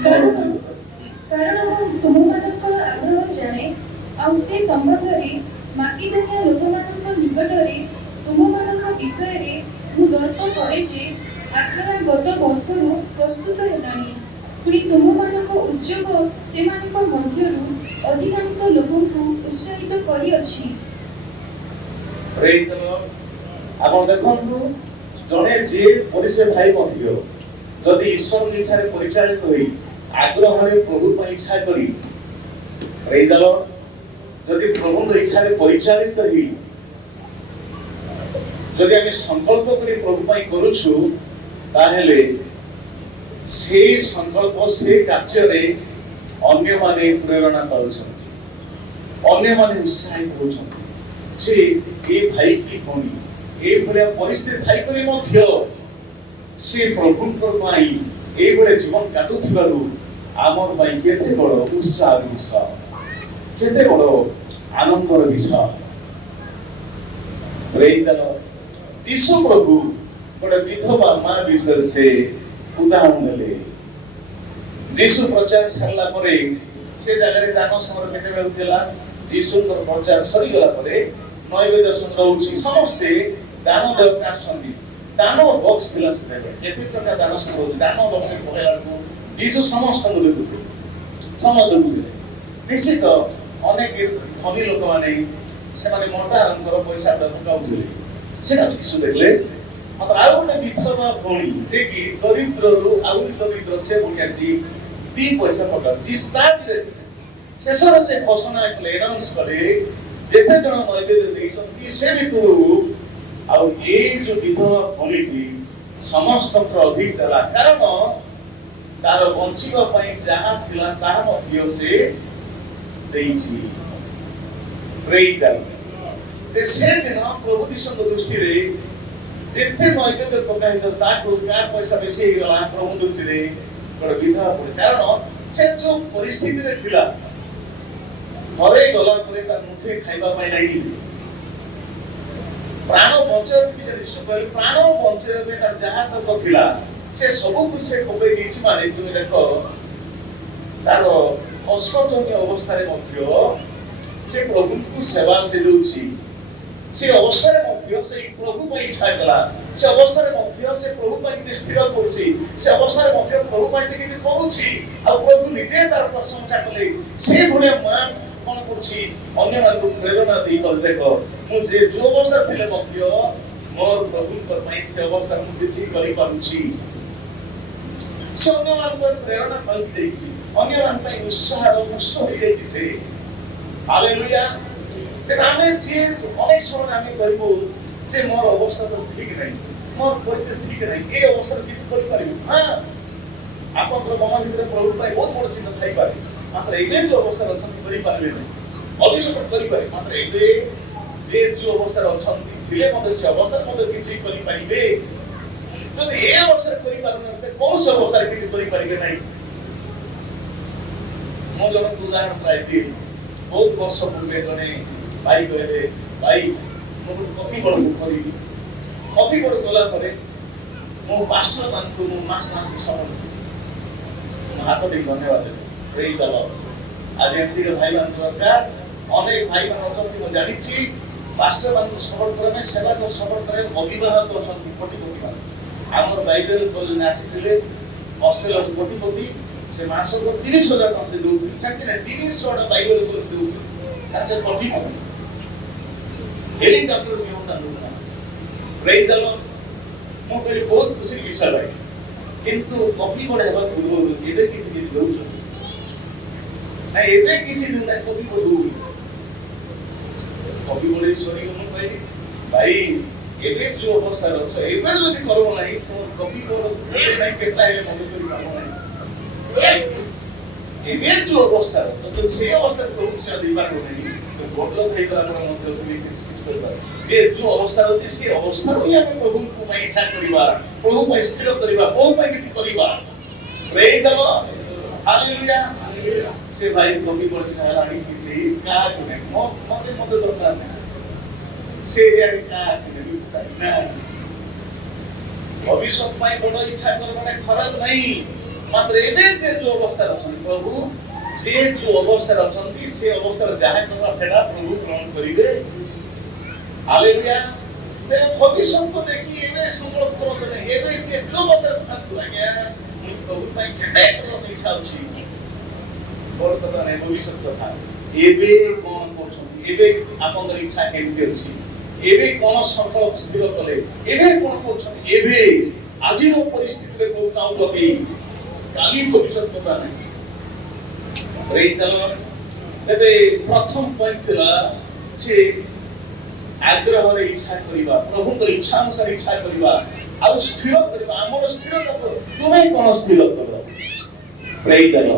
9-2। କାରଣ ମୁଁ ତୁମମାନଙ୍କର ଆଗ୍ରହ ଜାଣେ, ଆଉ ସେ ସମ୍ବନ୍ଧରେ ମାକିଦୋନିଆ ଲୋକମାନଙ୍କ ନିକଟରେ ତୁମମାନଙ୍କ ବିଷୟରେ ମୁଁ ଦର୍ପ କରେ ଯେ ଆଖ୍ୟା ଗତ ବର୍ଷରୁ ପ୍ରସ୍ତୁତ ହେଲାଣି। ପୁଣି ତୁମମାନଙ୍କ ଉଦ୍ଯୋଗ ସେମାନଙ୍କ ମଧ୍ୟରୁ ଅଧିକାଂଶ ଲୋକଙ୍କୁ ଉତ୍ସାହିତ କରିଅଛି। Praise the Lord. ଆପଣ ଦେଖନ୍ତୁ ଜଣେ ଯିଏ ପରିଚୟ ଭାଇ ମଧ୍ୟ ଯଦି ଈଶ୍ୱରଙ୍କ ଇଚ୍ଛାରେ ପରିଚାଳିତ ହୋଇ ଆଗ୍ରହରେ ପ୍ରଭୁ ପାଇଁ ଇଚ୍ଛା କରି Praise the Lord. ଯଦି ପ୍ରଭୁଙ୍କ ଇଚ୍ଛାରେ ପରିଚାଳିତ ହୋଇ ଯଦି ଆମେ ସଂକଳ୍ପ କରି ପ୍ରଭୁ ପାଇଁ କରୁଛୁ ତାହେଲେ ସେହି ସଂକଳ୍ପ ସେ କାର୍ଯ୍ୟରେ ଅନ୍ୟମାନେ ପ୍ରେରଣା ପାଉଛନ୍ତି, ଅନ୍ୟମାନେ ଉତ୍ସାହିତ ହେଉଛନ୍ତି ଯେ ଏ ଭାଇ କି ଭଉଣୀ ଏଇଭଳିଆ ପରିସ୍ଥିତି ଥାଇକରି ମଧ୍ୟ ସେ ପ୍ରଭୁଙ୍କ ପାଇଁ ଏଇଭଳିଆ ଜୀବନ କାଟୁଥିବାରୁ ଆମର ପାଇଁ କେତେ ବଡ଼ ଉତ୍ସାହର ବିଷୟ, କେତେ ବଡ଼ ଆନନ୍ଦର ବିଷୟ। Praise the Lord. ଯୀଶୁ ପ୍ରଭୁ ଗୋଟେ ବିଧବା ମା ବିଷୟରେ ସେ ଉଦାହରଣ ଦେଲେ। ଯୀଶୁ ପ୍ରଚାର ସାରିଲା ପରେ ସେ ଜାଗାରେ ଦାନ ସଂଗ୍ରହ କେତେବେଳେ ହେଉଥିଲା? ଯୀଶୁଙ୍କର ପ୍ରଚାର ସରିଗଲା ପରେ ନୈବେଦ୍ୟ ସଂଗ୍ରହ ହେଉଛି, ସମସ୍ତେ ଦାନ ଦେବାକୁ ଆସୁଛନ୍ତି। ଦାନ ବକ୍ସ ଥିଲା ସେତେବେଳେ, କେତେ ଟଙ୍କା ଦାନ ସଂଗ୍ରହ ହେଉଛି, ଦାନ ବକ୍ସ ପକେଇଲା ବେଳକୁ ଯୀଶୁ ସମସ୍ତଙ୍କୁ ଦେଖୁଥିଲେ, ସମସ୍ତେ ଦେଖୁଥିଲେ। ନିଶ୍ଚିତ ଅନେକ ଧନୀ ଲୋକମାନେ ସେମାନେ ମୋଟା ଅଙ୍କର ପଇସା ପାଉଥିଲେ, ସେଟା ଯୀଶୁ ଦେଖିଲେ। ମାତ୍ର ଆଉ ଗୋଟେ ବିଧବା ଭଉଣୀ ଯେ କି ଦରିଦ୍ରରୁ ଆହୁରି ଦରିଦ୍ର ସେ ଭଉଣୀ ଆସି 2 ପଇସା ପକାଉଛି, ତା ବି ଦେଖିଲେ। ଶେଷରେ ସେ ଘୋଷଣା କଲେ, ଆନାଉନ୍ସ କଲେ ଯେତେ ଜଣ ନୈବେଦ୍ୟ ଦେଇଛନ୍ତି ସେ ଭିତରୁ ଆଉ ଏଇ ଯୋଉ ବିଧବା ଭଉଣୀଟି ସମସ୍ତଙ୍କର ଅଧିକ ଦେଲା, କାରଣ ତାର ବଞ୍ଚିବା ପାଇଁ ଯାହା ଥିଲା ତାହା ମଧ୍ୟ ସେ ଦେଇଛି। Praise the Lord. ସେଦିନ ପ୍ରଭୁ ଯୀଶୁଙ୍କ ଦୃଷ୍ଟିରେ ଯେତେ ନୈବେଦ୍ୟ ପକାଇଥିଲା ତାଠୁ କାହାର ପଇସା ବେଶୀ ହେଇଗଲା ପ୍ରଭୁ ଦୃଷ୍ଟିରେ ଗୋଟେ ବିଧବା ଭଉଣୀ, କାରଣ ସେ ଯୋଉ ପରିସ୍ଥିତିରେ ଥିଲା, ଘରେ ଗଲା ପରେ ତାର ମୁଠେ ଖାଇବା ପାଇଁ ନାହିଁ, ପ୍ରାଣ ବଞ୍ଚାଇବା ପାଇଁ ଯୀଶୁ କହିଲେ ପ୍ରାଣ ବଞ୍ଚାଇବା ପାଇଁ ତାର ଯାହା ତକ ଥିଲା ସେ ସବୁକୁ ସେ ପକେଇ ଦେଇଛି। ମାନେ ତୁମେ ଦେଖ ତାର ଅଶୋଚନୀୟ ଅବସ୍ଥାରେ ମଧ୍ୟ ସେ ପ୍ରଭୁଙ୍କୁ ସେବା ସେ ଦଉଛି, ସେ ଅବସ୍ଥାରେ ମଧ୍ୟ ସେ ପ୍ରଭୁ ପାଇଁ ଇଚ୍ଛା କଲା, ସେ ଅବସ୍ଥାରେ ମଧ୍ୟ ସେ ପ୍ରଭୁ ପାଇଁ କିଛି ସ୍ଥିର କରୁଛି, ସେ ଅବସ୍ଥାରେ ମଧ୍ୟ ପ୍ରଭୁ ପାଇଁ ସେ କିଛି କରୁଛି, ଆଉ ପ୍ରଭୁ ନିଜେ ତାର ପ୍ରଶଂସା କଲେ। ସେ ଭଳିଆ ମା କଣ କରୁଛି? ଅନ୍ୟମାନଙ୍କୁ ପ୍ରେରଣା ଦେଇ କଲେ, ଦେଖ ମୁଁ ଯେ ଯୋଉ ଅବସ୍ଥାରେ ଥିଲେ ମଧ୍ୟ ମୋର ପ୍ରଭୁଙ୍କ ପାଇଁ ସେ ଅବସ୍ଥାରେ ମୁଁ କିଛି କରିପାରୁଛି। ସେ ଅନ୍ୟମାନଙ୍କୁ ପ୍ରେରଣା ପାଲଟି ଦେଇଛି, ଅନ୍ୟମାନଙ୍କ ପାଇଁ ଉତ୍ସାହର ଉତ୍ସ ହୋଇଯାଇଛି ସେ। ହାଲେଲୁୟା। ତେବେ ଆମେ ଯିଏ ଅନେକ ସମୟ ଆମେ କହିବୁ ଯେ ମୋର ଅବସ୍ଥା ତ ଠିକ ନାହିଁ, ମୋର ପରିସ୍ଥିତି ଠିକ ନାହିଁ, ଏ ଅବସ୍ଥାରେ କିଛି କରିପାରିବି। ହଁ, ଆପଣଙ୍କର ମନ ଭିତରେ ପ୍ରଭୁ ପାଇଁ ବହୁତ ବଡ଼ ଚିନ୍ତା ଥାଇପାରେ, ମାତ୍ର ଏବେ ଯୋଉ ଅବସ୍ଥାରେ ଅଛନ୍ତି କରିପାରିବେ ନାହିଁ, ଭବିଷ୍ୟତ କରିପାରିବେ, ମାତ୍ର ଏବେ ଯେ ଯୋଉ ଅବସ୍ଥାରେ ଅଛନ୍ତି ଥିଲେ ମଧ୍ୟ ସେ ଅବସ୍ଥାରେ ମଧ୍ୟ କିଛି କରିପାରିବେ। ଯଦି ଏ ଅବସ୍ଥାରେ କରିପାରୁନାହାନ୍ତି କୌଣସି ଅବସ୍ଥାରେ କିଛି କରିପାରିବେ ନାହିଁ। ମୁଁ ଜଣଙ୍କୁ ଉଦାହରଣ ପାଇଲି, ବହୁତ ବର୍ଷ ପୂର୍ବେ ଜଣେ ଭାଇ କହିଲେ, ଭାଇ ମୁଁ ଗୋଟେ କଫି ବଡ଼ କରିବି। କଫି ବଡ଼ କଲା ପରେ ମୁଁ ପାଷ୍ଟର ମାନଙ୍କୁ ମୁଁ ମାସ ସମୟ ହାତ ଟିକେ ଧନ୍ୟବାଦ ଦେବି। Praise the Lord. ଆଜି ଏମିତିକା ଭାଇମାନଙ୍କୁ ଦରକାର, ଅନେକ ଭାଇମାନେ ଅଛନ୍ତି ମୁଁ ଜାଣିଛି ପାଷ୍ଟର ମାନଙ୍କୁ ସପୋର୍ଟ କରିବା ପାଇଁ, ସେବା ସପୋର୍ଟ କରିବା ପାଇଁ ଅବିବାହିତ ଅଛନ୍ତି କୋଟିପତି ମାନେ। ଆମର ବାଇବେଲ କଲେଜ ଆସିଥିଲେ ଅଷ୍ଟ୍ରେଲିଆର କୋଟିପତି, ସେ ମାସକୁ 30,000 ଟଙ୍କା ଦେଉଥିଲେ, ସେଠି ନା 30ଟା ବାଇବେଲ କଲେଜ ଦେଉଥିଲେ, କାରଣ ସେ କୋଟିପତି। ହେଲିକପ୍ଟର ନିଅନ୍ତା ନୁହଁ। Praise the Lord. ମୁଁ କହିଲି ବହୁତ ଖୁସିର ବିଷୟ ଭାଇ, କିନ୍ତୁ କଫି ବଡ଼ ହେବା ପୂର୍ବରୁ ଏବେ କିଛି ଦେଉଛନ୍ତି ନା, ଏବେ କିଛି ଦେଉନାହିଁ, କଫି ବଡ଼ ଦେଉଛନ୍ତି। କଫି ବଡ଼ ସରିଗ ମୁଁ କହିଲି ଭାଇ ଏବେ ଯୋଉ ଅବସ୍ଥାରେ ଅଛ, ଏବେ ଯଦି କରିବ ନାହିଁ ତମର କଫି ବଡ଼ ନାହିଁ, କେତେ ହେଲେ ମନେ କରିପାରିବ ନାହିଁ। ଏବେ ଯୋଉ ଅବସ୍ଥାରେ ଅଛ, ସେ ଅବସ୍ଥାରେ ପ୍ରଭୁ ସେବା ଦେଇପାରିବ ନାହିଁ, ବଡ଼ ଲୋକ ହେଇଗଲା ପରେ ମଧ୍ୟ তুমি କିଛି କରିପାରିବ। ଯେ ଯୋଉ ଅବସ୍ଥାରେ ଅଛି ସେ ଅବସ୍ଥାରୁ ହିଁ ଆମେ ପ୍ରଭୁଙ୍କୁ ପାଇଁ ଇଚ୍ଛା କରିବା, ପ୍ରଭୁ ପାଇଁ ସ୍ଥିର କରିବା, ପ୍ରଭୁ ପାଇଁ କିଛି କରିବା। Praise the Lord. ହାଲେଲୁୟା। ସେ ଭାଇ କଫି ବଡ଼ ଖାଇଲାଣି କିଛି କାହାକୁ ନାହିଁ, ମତେ ଦରକାର ନାହିଁ, ସେ ଏରିଆରେ କାହାକୁ ନାହିଁ। ଭବିଷ୍ୟତ ପାଇଁ ବଡ଼ ଇଚ୍ଛା କରିବାଟା ଖରାପ ନାହିଁ, ମାତ୍ର ଏବେ ଯେ ଯୋଉ ଅବସ୍ଥାରେ ଅଛନ୍ତି ପ୍ରଭୁ, ସେ ଯୋଉ ଅବସ୍ଥାରେ ଅଛନ୍ତି ସେ ଅବସ୍ଥାରେ ଯାହା କରିବା ସେଟା ପ୍ରଭୁ ଗ୍ରହଣ କରିବେ। ହାଲେଲୁୟା। ତେଣୁ ଭବିଷ୍ୟତକୁ ଦେଖି ଏବେ ସଂକଳ୍ପ କରନ୍ତୁ ନାହିଁ, ଏବେ ଯେ ଯୋଉ ଅବସ୍ଥାରେ ଥାନ୍ତୁ, ଆଜ୍ଞା ମୁଁ ପ୍ରଭୁ ପାଇଁ କେତେ ଇଚ୍ଛା ଅଛି ବଡ଼ କଥା ନାହିଁ ଭବିଷ୍ୟତ କଥା ଏବେ କ'ଣ କରୁଛନ୍ତି ଏବେ ଆପଣଙ୍କର ଇଚ୍ଛା କେମିତି ଅଛି ଏବେ କ'ଣ ସଫଳ ସ୍ଥିର କଲେ ଏବେ କ'ଣ କରୁଛନ୍ତି ଏବେ ଆଜିର ପରିସ୍ଥିତିରେ କୋଉ ଚାହୁଁଛନ୍ତି କାଲି ଭବିଷ୍ୟତ କଥା ନାହିଁ ତେବେ ପ୍ରଥମ ପଏଣ୍ଟ ଥିଲା ଯେ ଆଗ୍ରହରେ ଇଚ୍ଛା କରିବା ପ୍ରଭୁଙ୍କ ଇଚ୍ଛା ଅନୁସାରେ ଇଚ୍ଛା କରିବା ଆଉ ସ୍ଥିର କରିବା ଆମର ସ୍ଥିରତା ତୁମେ କ'ଣ ସ୍ଥିର କର ପ୍ରେଇ ଦେଲ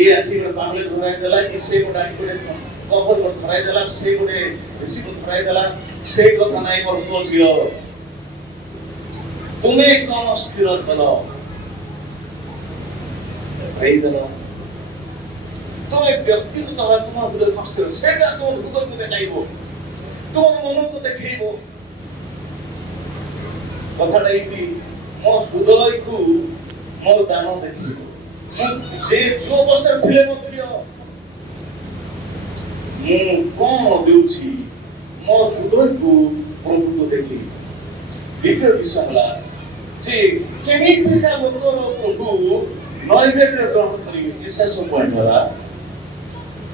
ଏ ଆସିକି ବାଙ୍ଗଲେ ଧରାଇ ଦେଲା କି ସେ ଗୋଟେ ଆଣି ଗୋଟେ କବର ଗୋଟେ ଧରାଇ ଦେଲା ସେ ଗୋଟେ ରିସିଭ ଧରାଇ ଦେଲା ସେ କଥା ନାହିଁ ମୋର ପୁଅ ଝିଅ ତୁମେ କ'ଣ ସ୍ଥିର କଲ ପ୍ରେଇ ଦେଲ ତୁମେ ବ୍ୟକ୍ତିଗତ ଭାବେ ତୁମ ହୃଦୟ କ'ଣ ସ୍ଥିର ସେଟା ତୁମ ହୃଦୟକୁ ଦେଖାଇବ ତୁମର ମନକୁ ଦେଖେଇବ কথাটা এইটি ମୋ ହୃଦୟକୁ ମୋର ଦାନ ଦେଖିବ ଯେ ଯୋଉ ଅବସ୍ଥାରେ ଥିଲେ ମଧ୍ୟ ମୁଁ କ'ଣ ଦେଉଛି ମୋ ହୃଦୟକୁ ପ୍ରଭୁକୁ ଦେଖି ଦ୍ୱିତୀୟ ବିଷୟ ହେଲା ଯେ କେମିତିକା ଲୋକର ପ୍ରଭୁ ନୈବେଦ୍ୟ ଗ୍ରହଣ କରିବେ ଏ ଶେଷ ପଏଣ୍ଟ ହେଲା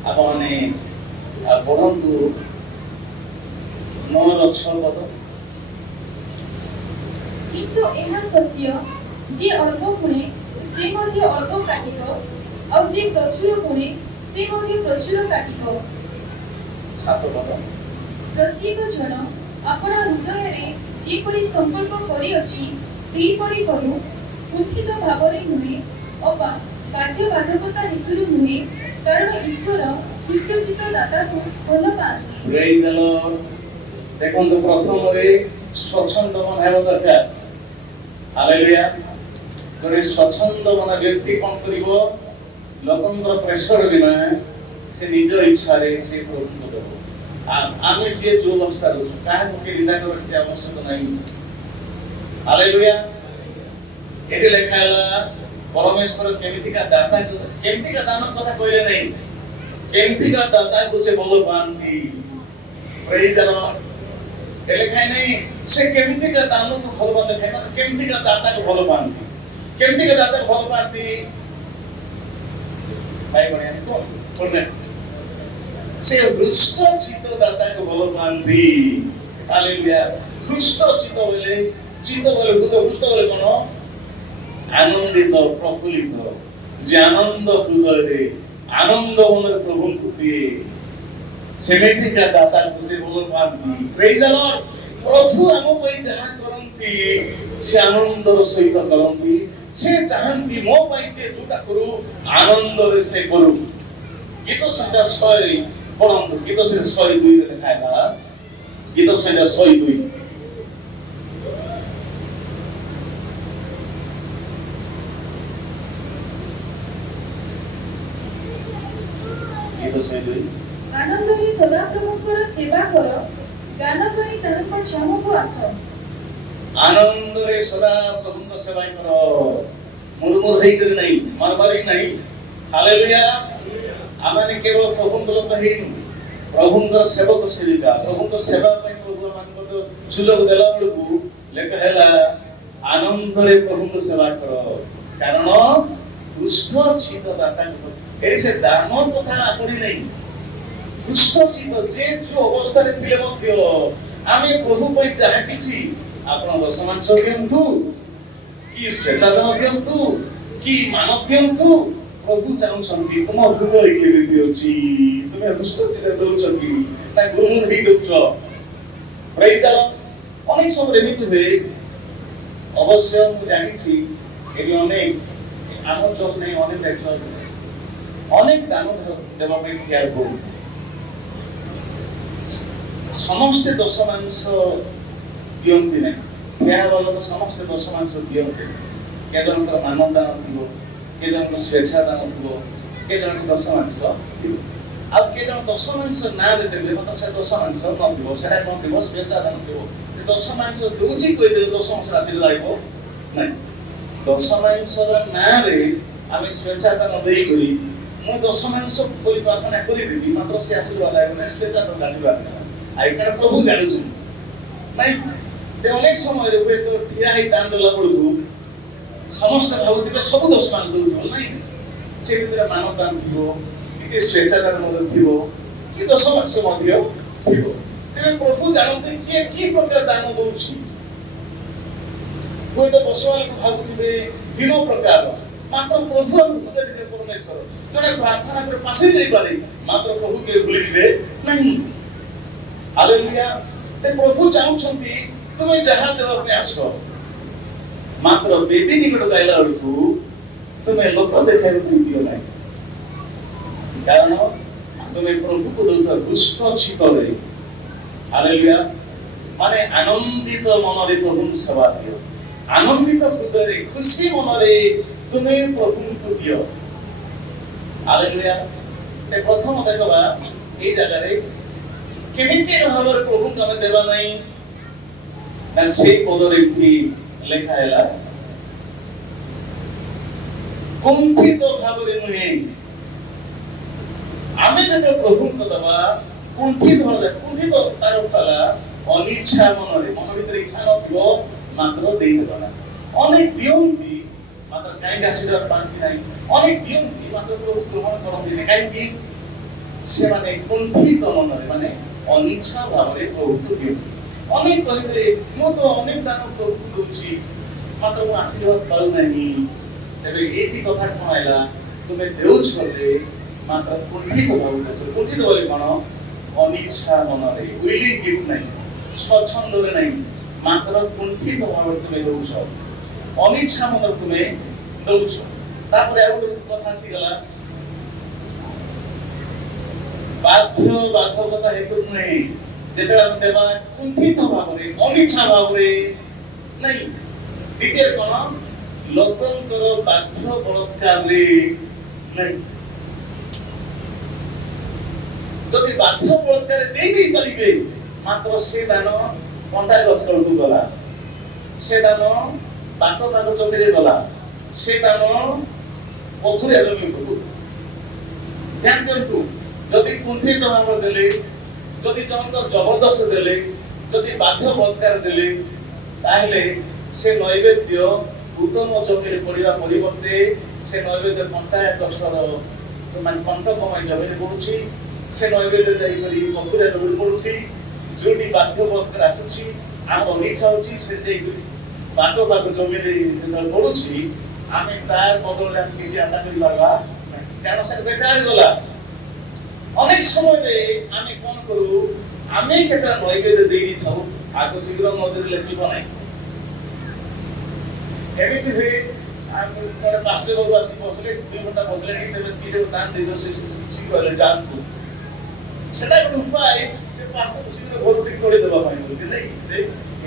ଆପଣମାନେ ପଢ଼ନ୍ତୁ 9 ପଦ କିନ୍ତୁ ଏହା ସତ୍ୟ ଯେ ଅଳ୍ପ ଗୁଣେ ସେ ମଧ୍ୟ ଅଳ୍ପ କାଟିବ ଆଉ ଯେ ପ୍ରଚୁର ଗୁଣେ ସେ ମଧ୍ୟ ପ୍ରଚୁର କାଟିବ 7 ପଦ ପ୍ରତ୍ୟେକ ଜଣ ଆପଣା ହୃଦୟରେ ଯେପରି ସଂକଳ୍ପ କରିଅଛି ସେହିପରି କରୁ କୁଣ୍ଠିତ ଭାବରେ ନୁହେଁ ଓ ବାଧ୍ୟବାଧକତା ହେତୁରୁ ନୁହେଁ କାରଣ ଈଶ୍ୱର ହୃଷ୍ଟଚିତ୍ତ ଦାତାକୁ ଭଲ ପାଆନ୍ତି ପ୍ରେଜ୍ ଦ ଲର୍ଡ ଦେଖନ୍ତୁ ପ୍ରଥମରେ ସ୍ୱଚ୍ଛନ୍ଦ ମନ ହେବା ଦରକାର ହାଲେଲୁୟା ଜଣେ ସ୍ୱଚ୍ଛନ୍ଦ ମନ ବ୍ୟକ୍ତି କ'ଣ କରିବ ଲୋକଙ୍କର ପ୍ରେସର ବିନା ସେ ନିଜ ଇଚ୍ଛାରେ ସେ ପ୍ରଭୁଙ୍କୁ ଦେବ ଆମେ ଯିଏ ଯୋଉ ଅବସ୍ଥାରେ ଅଛୁ କାହାକୁ କି ନିନ୍ଦା କରିବା ଆବଶ୍ୟକ ନାହିଁ ହାଲେଲୁୟା ଏଠି ଲେଖା ହେଲା ପରମେଶ୍ୱର କେମିତିକା ଦାନ କଥା କହିଲେ ନାହିଁ କେମିତିକା ଦାତାକୁ ସେ ଭଲ ପାଆନ୍ତି ପ୍ରେଜ୍ ଦ ଲର୍ଡ ଲେଖା ନାହିଁ ସେ କେମିତିକା ଦାନକୁ ଭଲ ପାଆନ୍ତି ଲେଖା ନାହିଁ କେମିତିକା ଦାତାକୁ ଭଲ ପାଆନ୍ତି କେମିତିକା ଦାତାକୁ ଭଲ ପାଆନ୍ତି ଭାଇ ଭଉଣୀ କଣ ସେ ହୃଷ୍ଟ ଚିତ୍ତ ଦାତାକୁ ଭଲ ପାଆନ୍ତି ହାଲେଲୁୟା ହୃଷ୍ଟ ଚିତ୍ତ ବୋଲେ ହୃଦୟ ହୃଷ୍ଟ ବୋଲେ କଣ ଆନନ୍ଦିତ ପ୍ରଫୁଲ୍ଲିତ ଯେ ଆନନ୍ଦ ହୃଦୟରେ ଆନନ୍ଦ ମନରେ ପ୍ରଭୁଙ୍କୁ ଦିଏ ସେମିତିକା ଦାତାକୁ ସେ ଭଲ ପାଆନ୍ତି ପ୍ରେଜ୍ ଦ ଲର୍ଡ ପ୍ରଭୁ ଆମ ପାଇଁ ଯାହା କରନ୍ତି ସେ ଆନନ୍ଦର ସହିତ କରନ୍ତି ସେ ଚାହାନ୍ତି ମୋ ପାଇଁ ଯେ ଯୋଉଟା କରୁ ଆନନ୍ଦରେ ସେ କରୁ ଗୀତ ସଂହିତା 100 ପଢ଼ନ୍ତୁ ଗୀତ ସଂହିତା 102 ରେ ଲେଖା ହେଲା ଗୀତ ସଂହିତା 102 ଆନନ୍ଦରେ ସଦାପ୍ରଭୁଙ୍କର ସେବା କର ଗାନ କରି ତାଙ୍କ ଛାମକୁ ଆସ ଆନନ୍ଦରେ ସଦା ପ୍ରଭୁଙ୍କ ସେବା କର ମୁରମୁର ହେଇକରି ନାହିଁ ମାରମାରି ନାହିଁ ହାଲେଲୁୟା ଆମେ କେବଳ ପ୍ରଭୁଙ୍କ ଲୋକ ହେଇନୁ ପ୍ରଭୁଙ୍କର ସେବକ ସେବିକା ପ୍ରଭୁଙ୍କ ସେବା ପାଇଁ ପ୍ରଭୁ ମାନଙ୍କ ସୁଯୋଗ ଦେଲା ବେଳକୁ ଲେଖା ହେଲା ଆନନ୍ଦରେ ପ୍ରଭୁଙ୍କ ସେବା କର କାରଣ ହୃଷ୍ଟ ଚିତ୍ତ ଦାତାଙ୍କ ଏଠି ସେ ଦାନ କଥା ଆପଣି ନାହିଁ ହୃଷ୍ଟ ଚିତ୍ତ ଯେ ଯୋଉ ଅବସ୍ଥାରେ ଥିଲେ ମଧ୍ୟ ଆମେ ପ୍ରଭୁ ପାଇଁ ଯାହା କିଛି ଆପଣ ଦଶମାଂଶ ଦିଅନ୍ତୁ କି ସ୍ୱେଚ୍ଛାଦାନ ଦିଅନ୍ତୁ କି ମାନ ଦିଅନ୍ତୁ ପ୍ରଭୁ ଚାହୁଁଛନ୍ତି ତୁମ ହୃଦୟ କେମିତି ଅଛି ତୁମେ ହୃଷ୍ଟ ଚିତ୍ତ ଦଉଛ କି ନା ଗୁରୁମୁର ହେଇ ଦଉଛ ପ୍ରେଜ୍ ଦ ଲର୍ଡ ଅନେକ ସମୟରେ ଏମିତି ହୁଏ ଅବଶ୍ୟ ମୁଁ ଜାଣିଛି ଏଠି ଅନେକ ଆମ ଚର୍ଚ୍ଚ ନାହିଁ ଅନେକ ଚର୍ଚ୍ଚ ଅନେକ ଦାନ ଦେବା ପାଇଁ ଠିଆ କରୁ ସମସ୍ତେ ଦଶମାଂଶ ଦିଅନ୍ତି ନାହିଁ ଠିଆ ହେବା ଲୋକ ସମସ୍ତେ ଦଶମାଂଶ ଦିଅନ୍ତି କେ ଜଣଙ୍କର ମାନ ଦାନ ଥିବ କେ ଜଣଙ୍କର ସ୍ୱେଚ୍ଛା ଦାନ ଥିବ କେ ଜଣଙ୍କ ଦଶମାଂଶ ଥିବ ଆଉ କେ ଜଣ ଦଶମାଂଶ ନାଁରେ ଦେବେ ମାତ୍ର ସେ ଦଶମାଂଶ ନଥିବ ସେଟା କ'ଣ ଥିବ ସ୍ୱେଚ୍ଛା ଦାନ ଥିବ ଦଶମାଂଶ ଦଉଛି କହିଦେଲେ ଦଶମାଂଶ ରାଶିରେ ଲାଗିବ ନାହିଁ ଦଶମାଂଶର ନାଁରେ ଆମେ ସ୍ୱେଚ୍ଛା ଦାନ ଦେଇକରି ମୁଁ ଦଶମାଂଶ ବୋଲି ପ୍ରାର୍ଥନା କରିଦେବି ମାତ୍ର ସେ ଆଶୀର୍ବାଦ ଆଇବନି ସ୍ୱେଚ୍ଛା ଦାନ କାଟିବାର ନାହିଁ ଆଉ କାରଣ ପ୍ରଭୁ ଜାଣୁଛନ୍ତି ନାଇଁ ଅନେକ ସମୟରେ ହୁଏତ ଠିଆ ହେଇ ଦାନ ଦେଲା ବେଳକୁ ସମସ୍ତେ ଭାବୁଥିବେ ସବୁ ଦଶମାଂଶ ଦଉଥିବ ନାଇଁ ସେ ଭିତରେ ମାନଦାନ ଥିବ, କିଛି ସ୍ୱେଚ୍ଛାଦାନ ମଧ୍ୟ ଥିବ, କି ଦଶମାଂଶ ମଧ୍ୟ ଥିବ। ତେବେ ପ୍ରଭୁ ଜାଣନ୍ତି କିଏ କି ପ୍ରକାର ଦାନ ଦଉଛି। ହୁଏତ ବସବାସ ଭାବୁଥିବେ ଭିନ୍ନ ପ୍ରକାର, ମାତ୍ର ପ୍ରଭୁ ହୃଦୟରେ ପରମେଶ୍ୱର ଜଣେ ପ୍ରାର୍ଥନା କରି ପାଶି ଦେଇପାରେ, ମାତ୍ର ପ୍ରଭୁ କେବେ ଭୁଲିଯିବେ ନାହିଁ। ହାଲେଲୁୟା। ते प्रभु चाहूछंती तुमे जहां देवा पे आसो, मात्र वेदी निकट गाइला बेलकू तुमे लोक देखाइ दियो नाही, कारण तुमे प्रभु को दउता दुष्ट छितरे। हालेलुया। माने आनंदित मनरे प्रभु सेवा दियो, आनंदित हृदय खुशी मनरे तुमे प्रभु को दियो। हालेलुया। ते प्रथम देखबा ए जगह रे केमिति भाବରେ ପ୍ରଭୁଙ୍କୁ ଆମେ ଦେବା ନାହିଁ ନା ସେଇ ପଦରେ ବି ଲେଖା ହେଲା କୁଣ୍ଠିତ ଭାବରେ ନୁହେଁ। ଆମେ ଯେତେବେଳେ ପ୍ରଭୁଙ୍କୁ ଦେବା କୁଣ୍ଠିତ ତାର ଅର୍ଥ ହେଲା ଅନିଚ୍ଛା ମନରେ, ମନ ଭିତରେ ଇଚ୍ଛା ନଥିବ ମାତ୍ର ଦେଇଦେବା ନା। ଅନେକ ଦିଅନ୍ତି ମାତ୍ର କାହିଁକି ଆଶୀର୍ବାଦ ପାଆନ୍ତି ନାହିଁ, ଅନେକ ଦିଅନ୍ତି ମାତ୍ର ପ୍ରଭୁ ଗ୍ରହଣ କରନ୍ତି ନାହିଁ। କାହିଁକି? ସେମାନେ କୁଣ୍ଠିତ ମନରେ, ମାନେ अनिच्छा भावरे प्रभु दियंती। अनेक कहते मु तो अनेक दान प्रभु दउची मात्र मु आशीर्वाद पाउ नाही। तबे एथि कथा कोन आइला, तुमे देउछ बोले मात्र कुंठित भावरे, कुंठित बोले कोन अनिच्छा मनरे, विलिंग गिफ्ट नाही, स्वच्छंदरे नाही, मात्र कुंठित भावरे तुमे दउछ, अनिच्छा मनरे तुमे दउछ। तापर आ गोटे कथा सी गला बाध्य बाधकता हेतु नहीं, जेतेला हम देवा कुंठित भावरे, अनिच्छा भावरे नहीं। द्वितीय कोन लोकंकर बाध्य बलात्कार रे नहीं। जदि बाध्य बलात्कार दे परिबे मात्र से दान कंटा गछ को गला, से दान बाटो बाटो जमी रे गला, से दान पथुरे जमी को ध्यान देंतु। जदि कुंठित भाव देले, जदि जनक जबरदस्त देले, जदि बाध्य बलात्कार देले, ताहले से नैवेद्य उत्तम जमी रे पड़िया परिवर्ते से नैवेद्य कंटा गछर माने कंठ कमाई जमी रे पड़ुछि, से नैवेद्य जाई करी पथुरे जमी पड़ुछि। जोटी बाध्य बलात्कार आसुछि आम अनिच्छा होछि, से जाई करी बाटो बाटो जमी रे जेतल पड़ुछि, आमे तार बदले हम किछि आशा करि लागला नाही, कारण से बेकार गला। अनेक समय रे आमे कोन करू, आमे केतरा नैवेद्य देई थाउ, आगो शीघ्र नदे लेखिबो नाही। एमिति हे आम कोन पास्टर बाबू आसी बसले 2 घंटा बसले नी तेबे किरे दान दे दो से शीघ्र ले जानतु, सेटा कोन उपाय से पास्टर शीघ्र घर उठी तोड़े देबा पाई बोलते नहीं।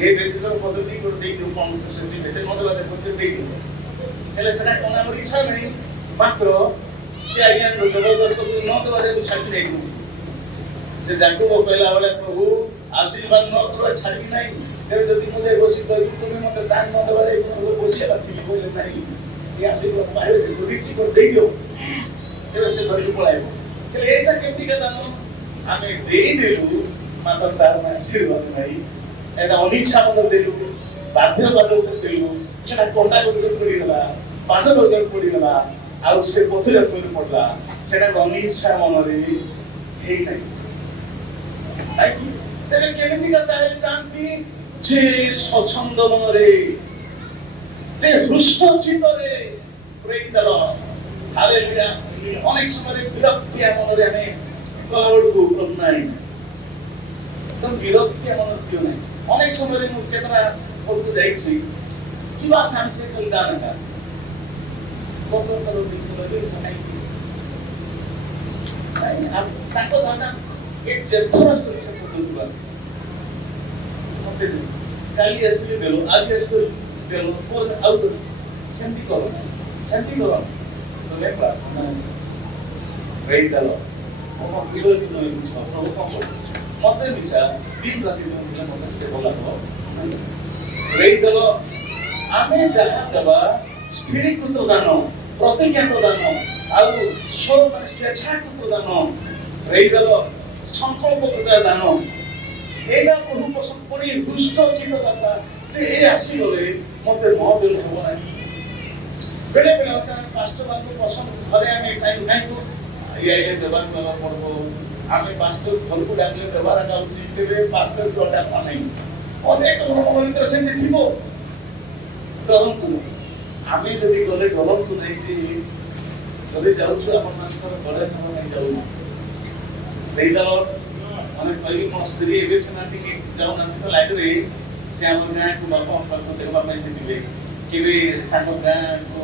ए बेसिस पर बसले नी कर देई दो, कम से बेटे नदे बाते करते देई दो, हेले सेटा कोन हमर इच्छा नहीं, मात्र से आज्ञा जबरदस्त न देवारे तो छाड़ी नहीं। से जाकूब कहला वाले प्रभु आशीर्वाद न तो छाड़ी नहीं, तेरे जदि मुझे बसी कहि तुमे मते दान न देवारे तो बसी लागथि बोले नहीं, ये आशीर्वाद पाए जे गुडी की कर देई दियो, तेरे से धरि पळाइबो। तेले एटा केमति का दान आमे देई देलु मात्र तार आशीर्वाद नहीं, एटा अनिच्छा मत देलु, बाध्य बाध्य देलु, सेटा कोंडा कोंडा पड़ी गला, बाध्य बाध्य पड़ी गला, आउ से पथुरे कोन पडला, सेटा अनिच्छा मनरे हेई नहीं। आइकी तेरे केमिति करता है जानती जे स्वच्छंद मनरे, जे हृष्ट चित्तरे प्रेम दलो। हालेलुया। अनेक समय विरक्ति मनरे हमें कलवड़ को प्रभु नहीं, तो विरक्ति मन दियो नहीं। अनेक समय मु केतना फोटो जाईछि जीवा साम से कल्याण का कोकर करो बिल्कुल नहीं। अब ताको दादा एक जथरा स्टोरी से दुआ मते काली असली देलो, आज असली देलो, और आउट शांति करो तो लेपा प्रेज दलो हम विरोध की नहीं कुछ प्रभु कम मते बिचा दिन राति दिन मते से बोला हो प्रेज दलो। आमे जहां दबा स्थिरीकृत दान, प्रतिज्ञात दान, आउ स्व माने स्वेच्छाकृत दान, प्रेज दलो संकल्प दान, एटा प्रभु पसंद पड़ी हृष्ट चित्त दाता जे ए आसी गले मते न देले हबो नाही। बेले बेले अवसर पास्टर को पसंद घरे आमे चाहिए नहीं को ये आइले देवार कला पड़बो आमे पास्टर घर को डाकले देवार का उचित केबे पास्टर को डाकवा नहीं अनेक लोक मन से देखिबो डरंतु नहीं आमे यदि गले डरंतु नहीं कि यदि जाउछु अपन मानकर बड़े थम नहीं जाउ लेदलो माने कई मन स्त्री एबे सनाती के जाउ नथि तो लाइट रे से हमर गाय को बापा पर को देखबा में से दिले केबे ताको गाय को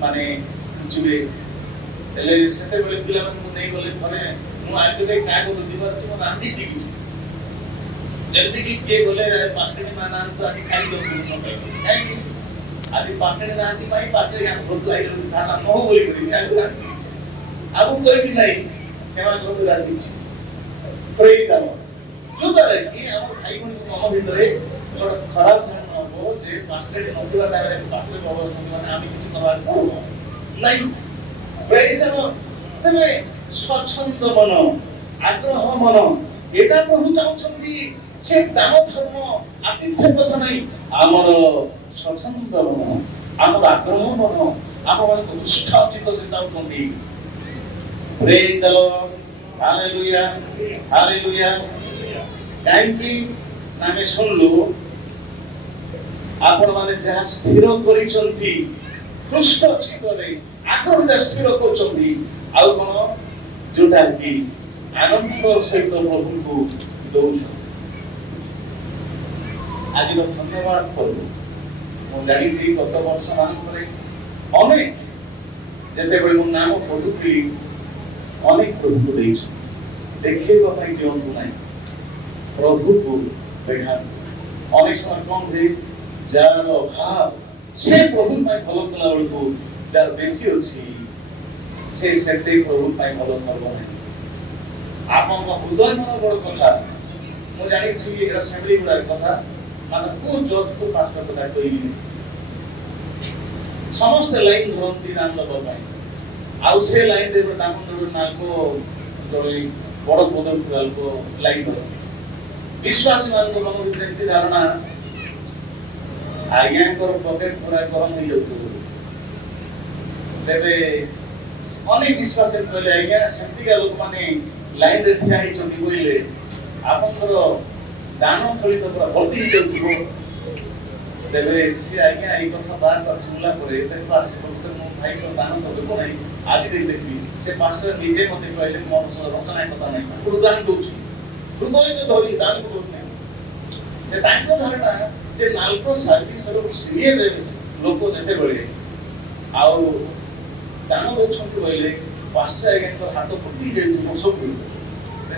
माने जुबे एले सेते बेले पिला मन नहीं गले थरे मु आज दे काय को दिबार तो रांदी दिगी जल्दी की के गले पास्टर ने माना तो आदि खाई दो नहीं आदि पास्टर ने रांदी माई पास्टर यहां बोल तो आई थाना नो बोली करी आज रांदी अब कोई भी नहीं केवा को रांदी छी प्रे करो जो तरह की हमर भाई बहन को मन भीतरे थोड़ा खराब धारणा हो जे पास्टर ने नौकरी वाला पास्टर बाबा माने आदि किछ करवा नहीं प्रेज करो तमे स्वच्छंद मन आग्रह मन एटा प्रभु चाहछंती से दान धर्म आतिथ्य कथा नहीं आमर स्वच्छंद मन आमर आग्रह मन आम मन को दुष्टा चित्त से चाहछंती praise the Lord hallelujah hallelujah काईकि नामे सुनलु आपण माने जहा स्थिर करिसंती हृष्ट चित्तरे आग्रह स्थिर करछंती आउ कोन जोटा कि आनंद सहित प्रभु को दौछ आज धन्यवाद करू मु जानी छी गत वर्ष मान करे अनेक जते बेले मु नाम पढुथि अनेक प्रभु को देछ देखिबा पई दियंतु नाही प्रभु को देखा अनेक समय कम दे जार भाव से प्रभु में भलो कला बल को जार बेसी अछि से सेते प्रभु में भलो करबो नाही आपन को हृदय मन बड़ कथा मु जानि छी एरा सेबली गुडा कथा माने को जज को पास्टर कथा कहिबी समस्त लाइन धरंती नाम लो पाई आउ से लाइन देबो दामन नालको जोई बड़ पदम को लाइन धर विश्वासी मान को मन विद्रेंती धारणा आज्ञा कर पॉकेट पूरा गरम हो जातो तेबे अनेक विश्वास कहले आज्ञा सेंती का लोक माने लाइन रे ठिया ही चंदी बोइले आपनकर दान थली तो पूरा भर्ती हो जाउथिबो तेबे से आज्ञा एई कथा बार बार सुनला परे ते पास बोलते मो भाई को दान तो देखो नहीं आज भी देखबी से पास्टर निजे मते कहले मोर रचना कथा नहीं पुरु दान दोछि हृदय तो धरी दान को नहीं ते तांको धारणा जे नालको सर्विस रो सिनियर लोक देते बळे आउ दान दोछंती बोले पास्टर आज्ञा को हाथ फुटी जेति मो सब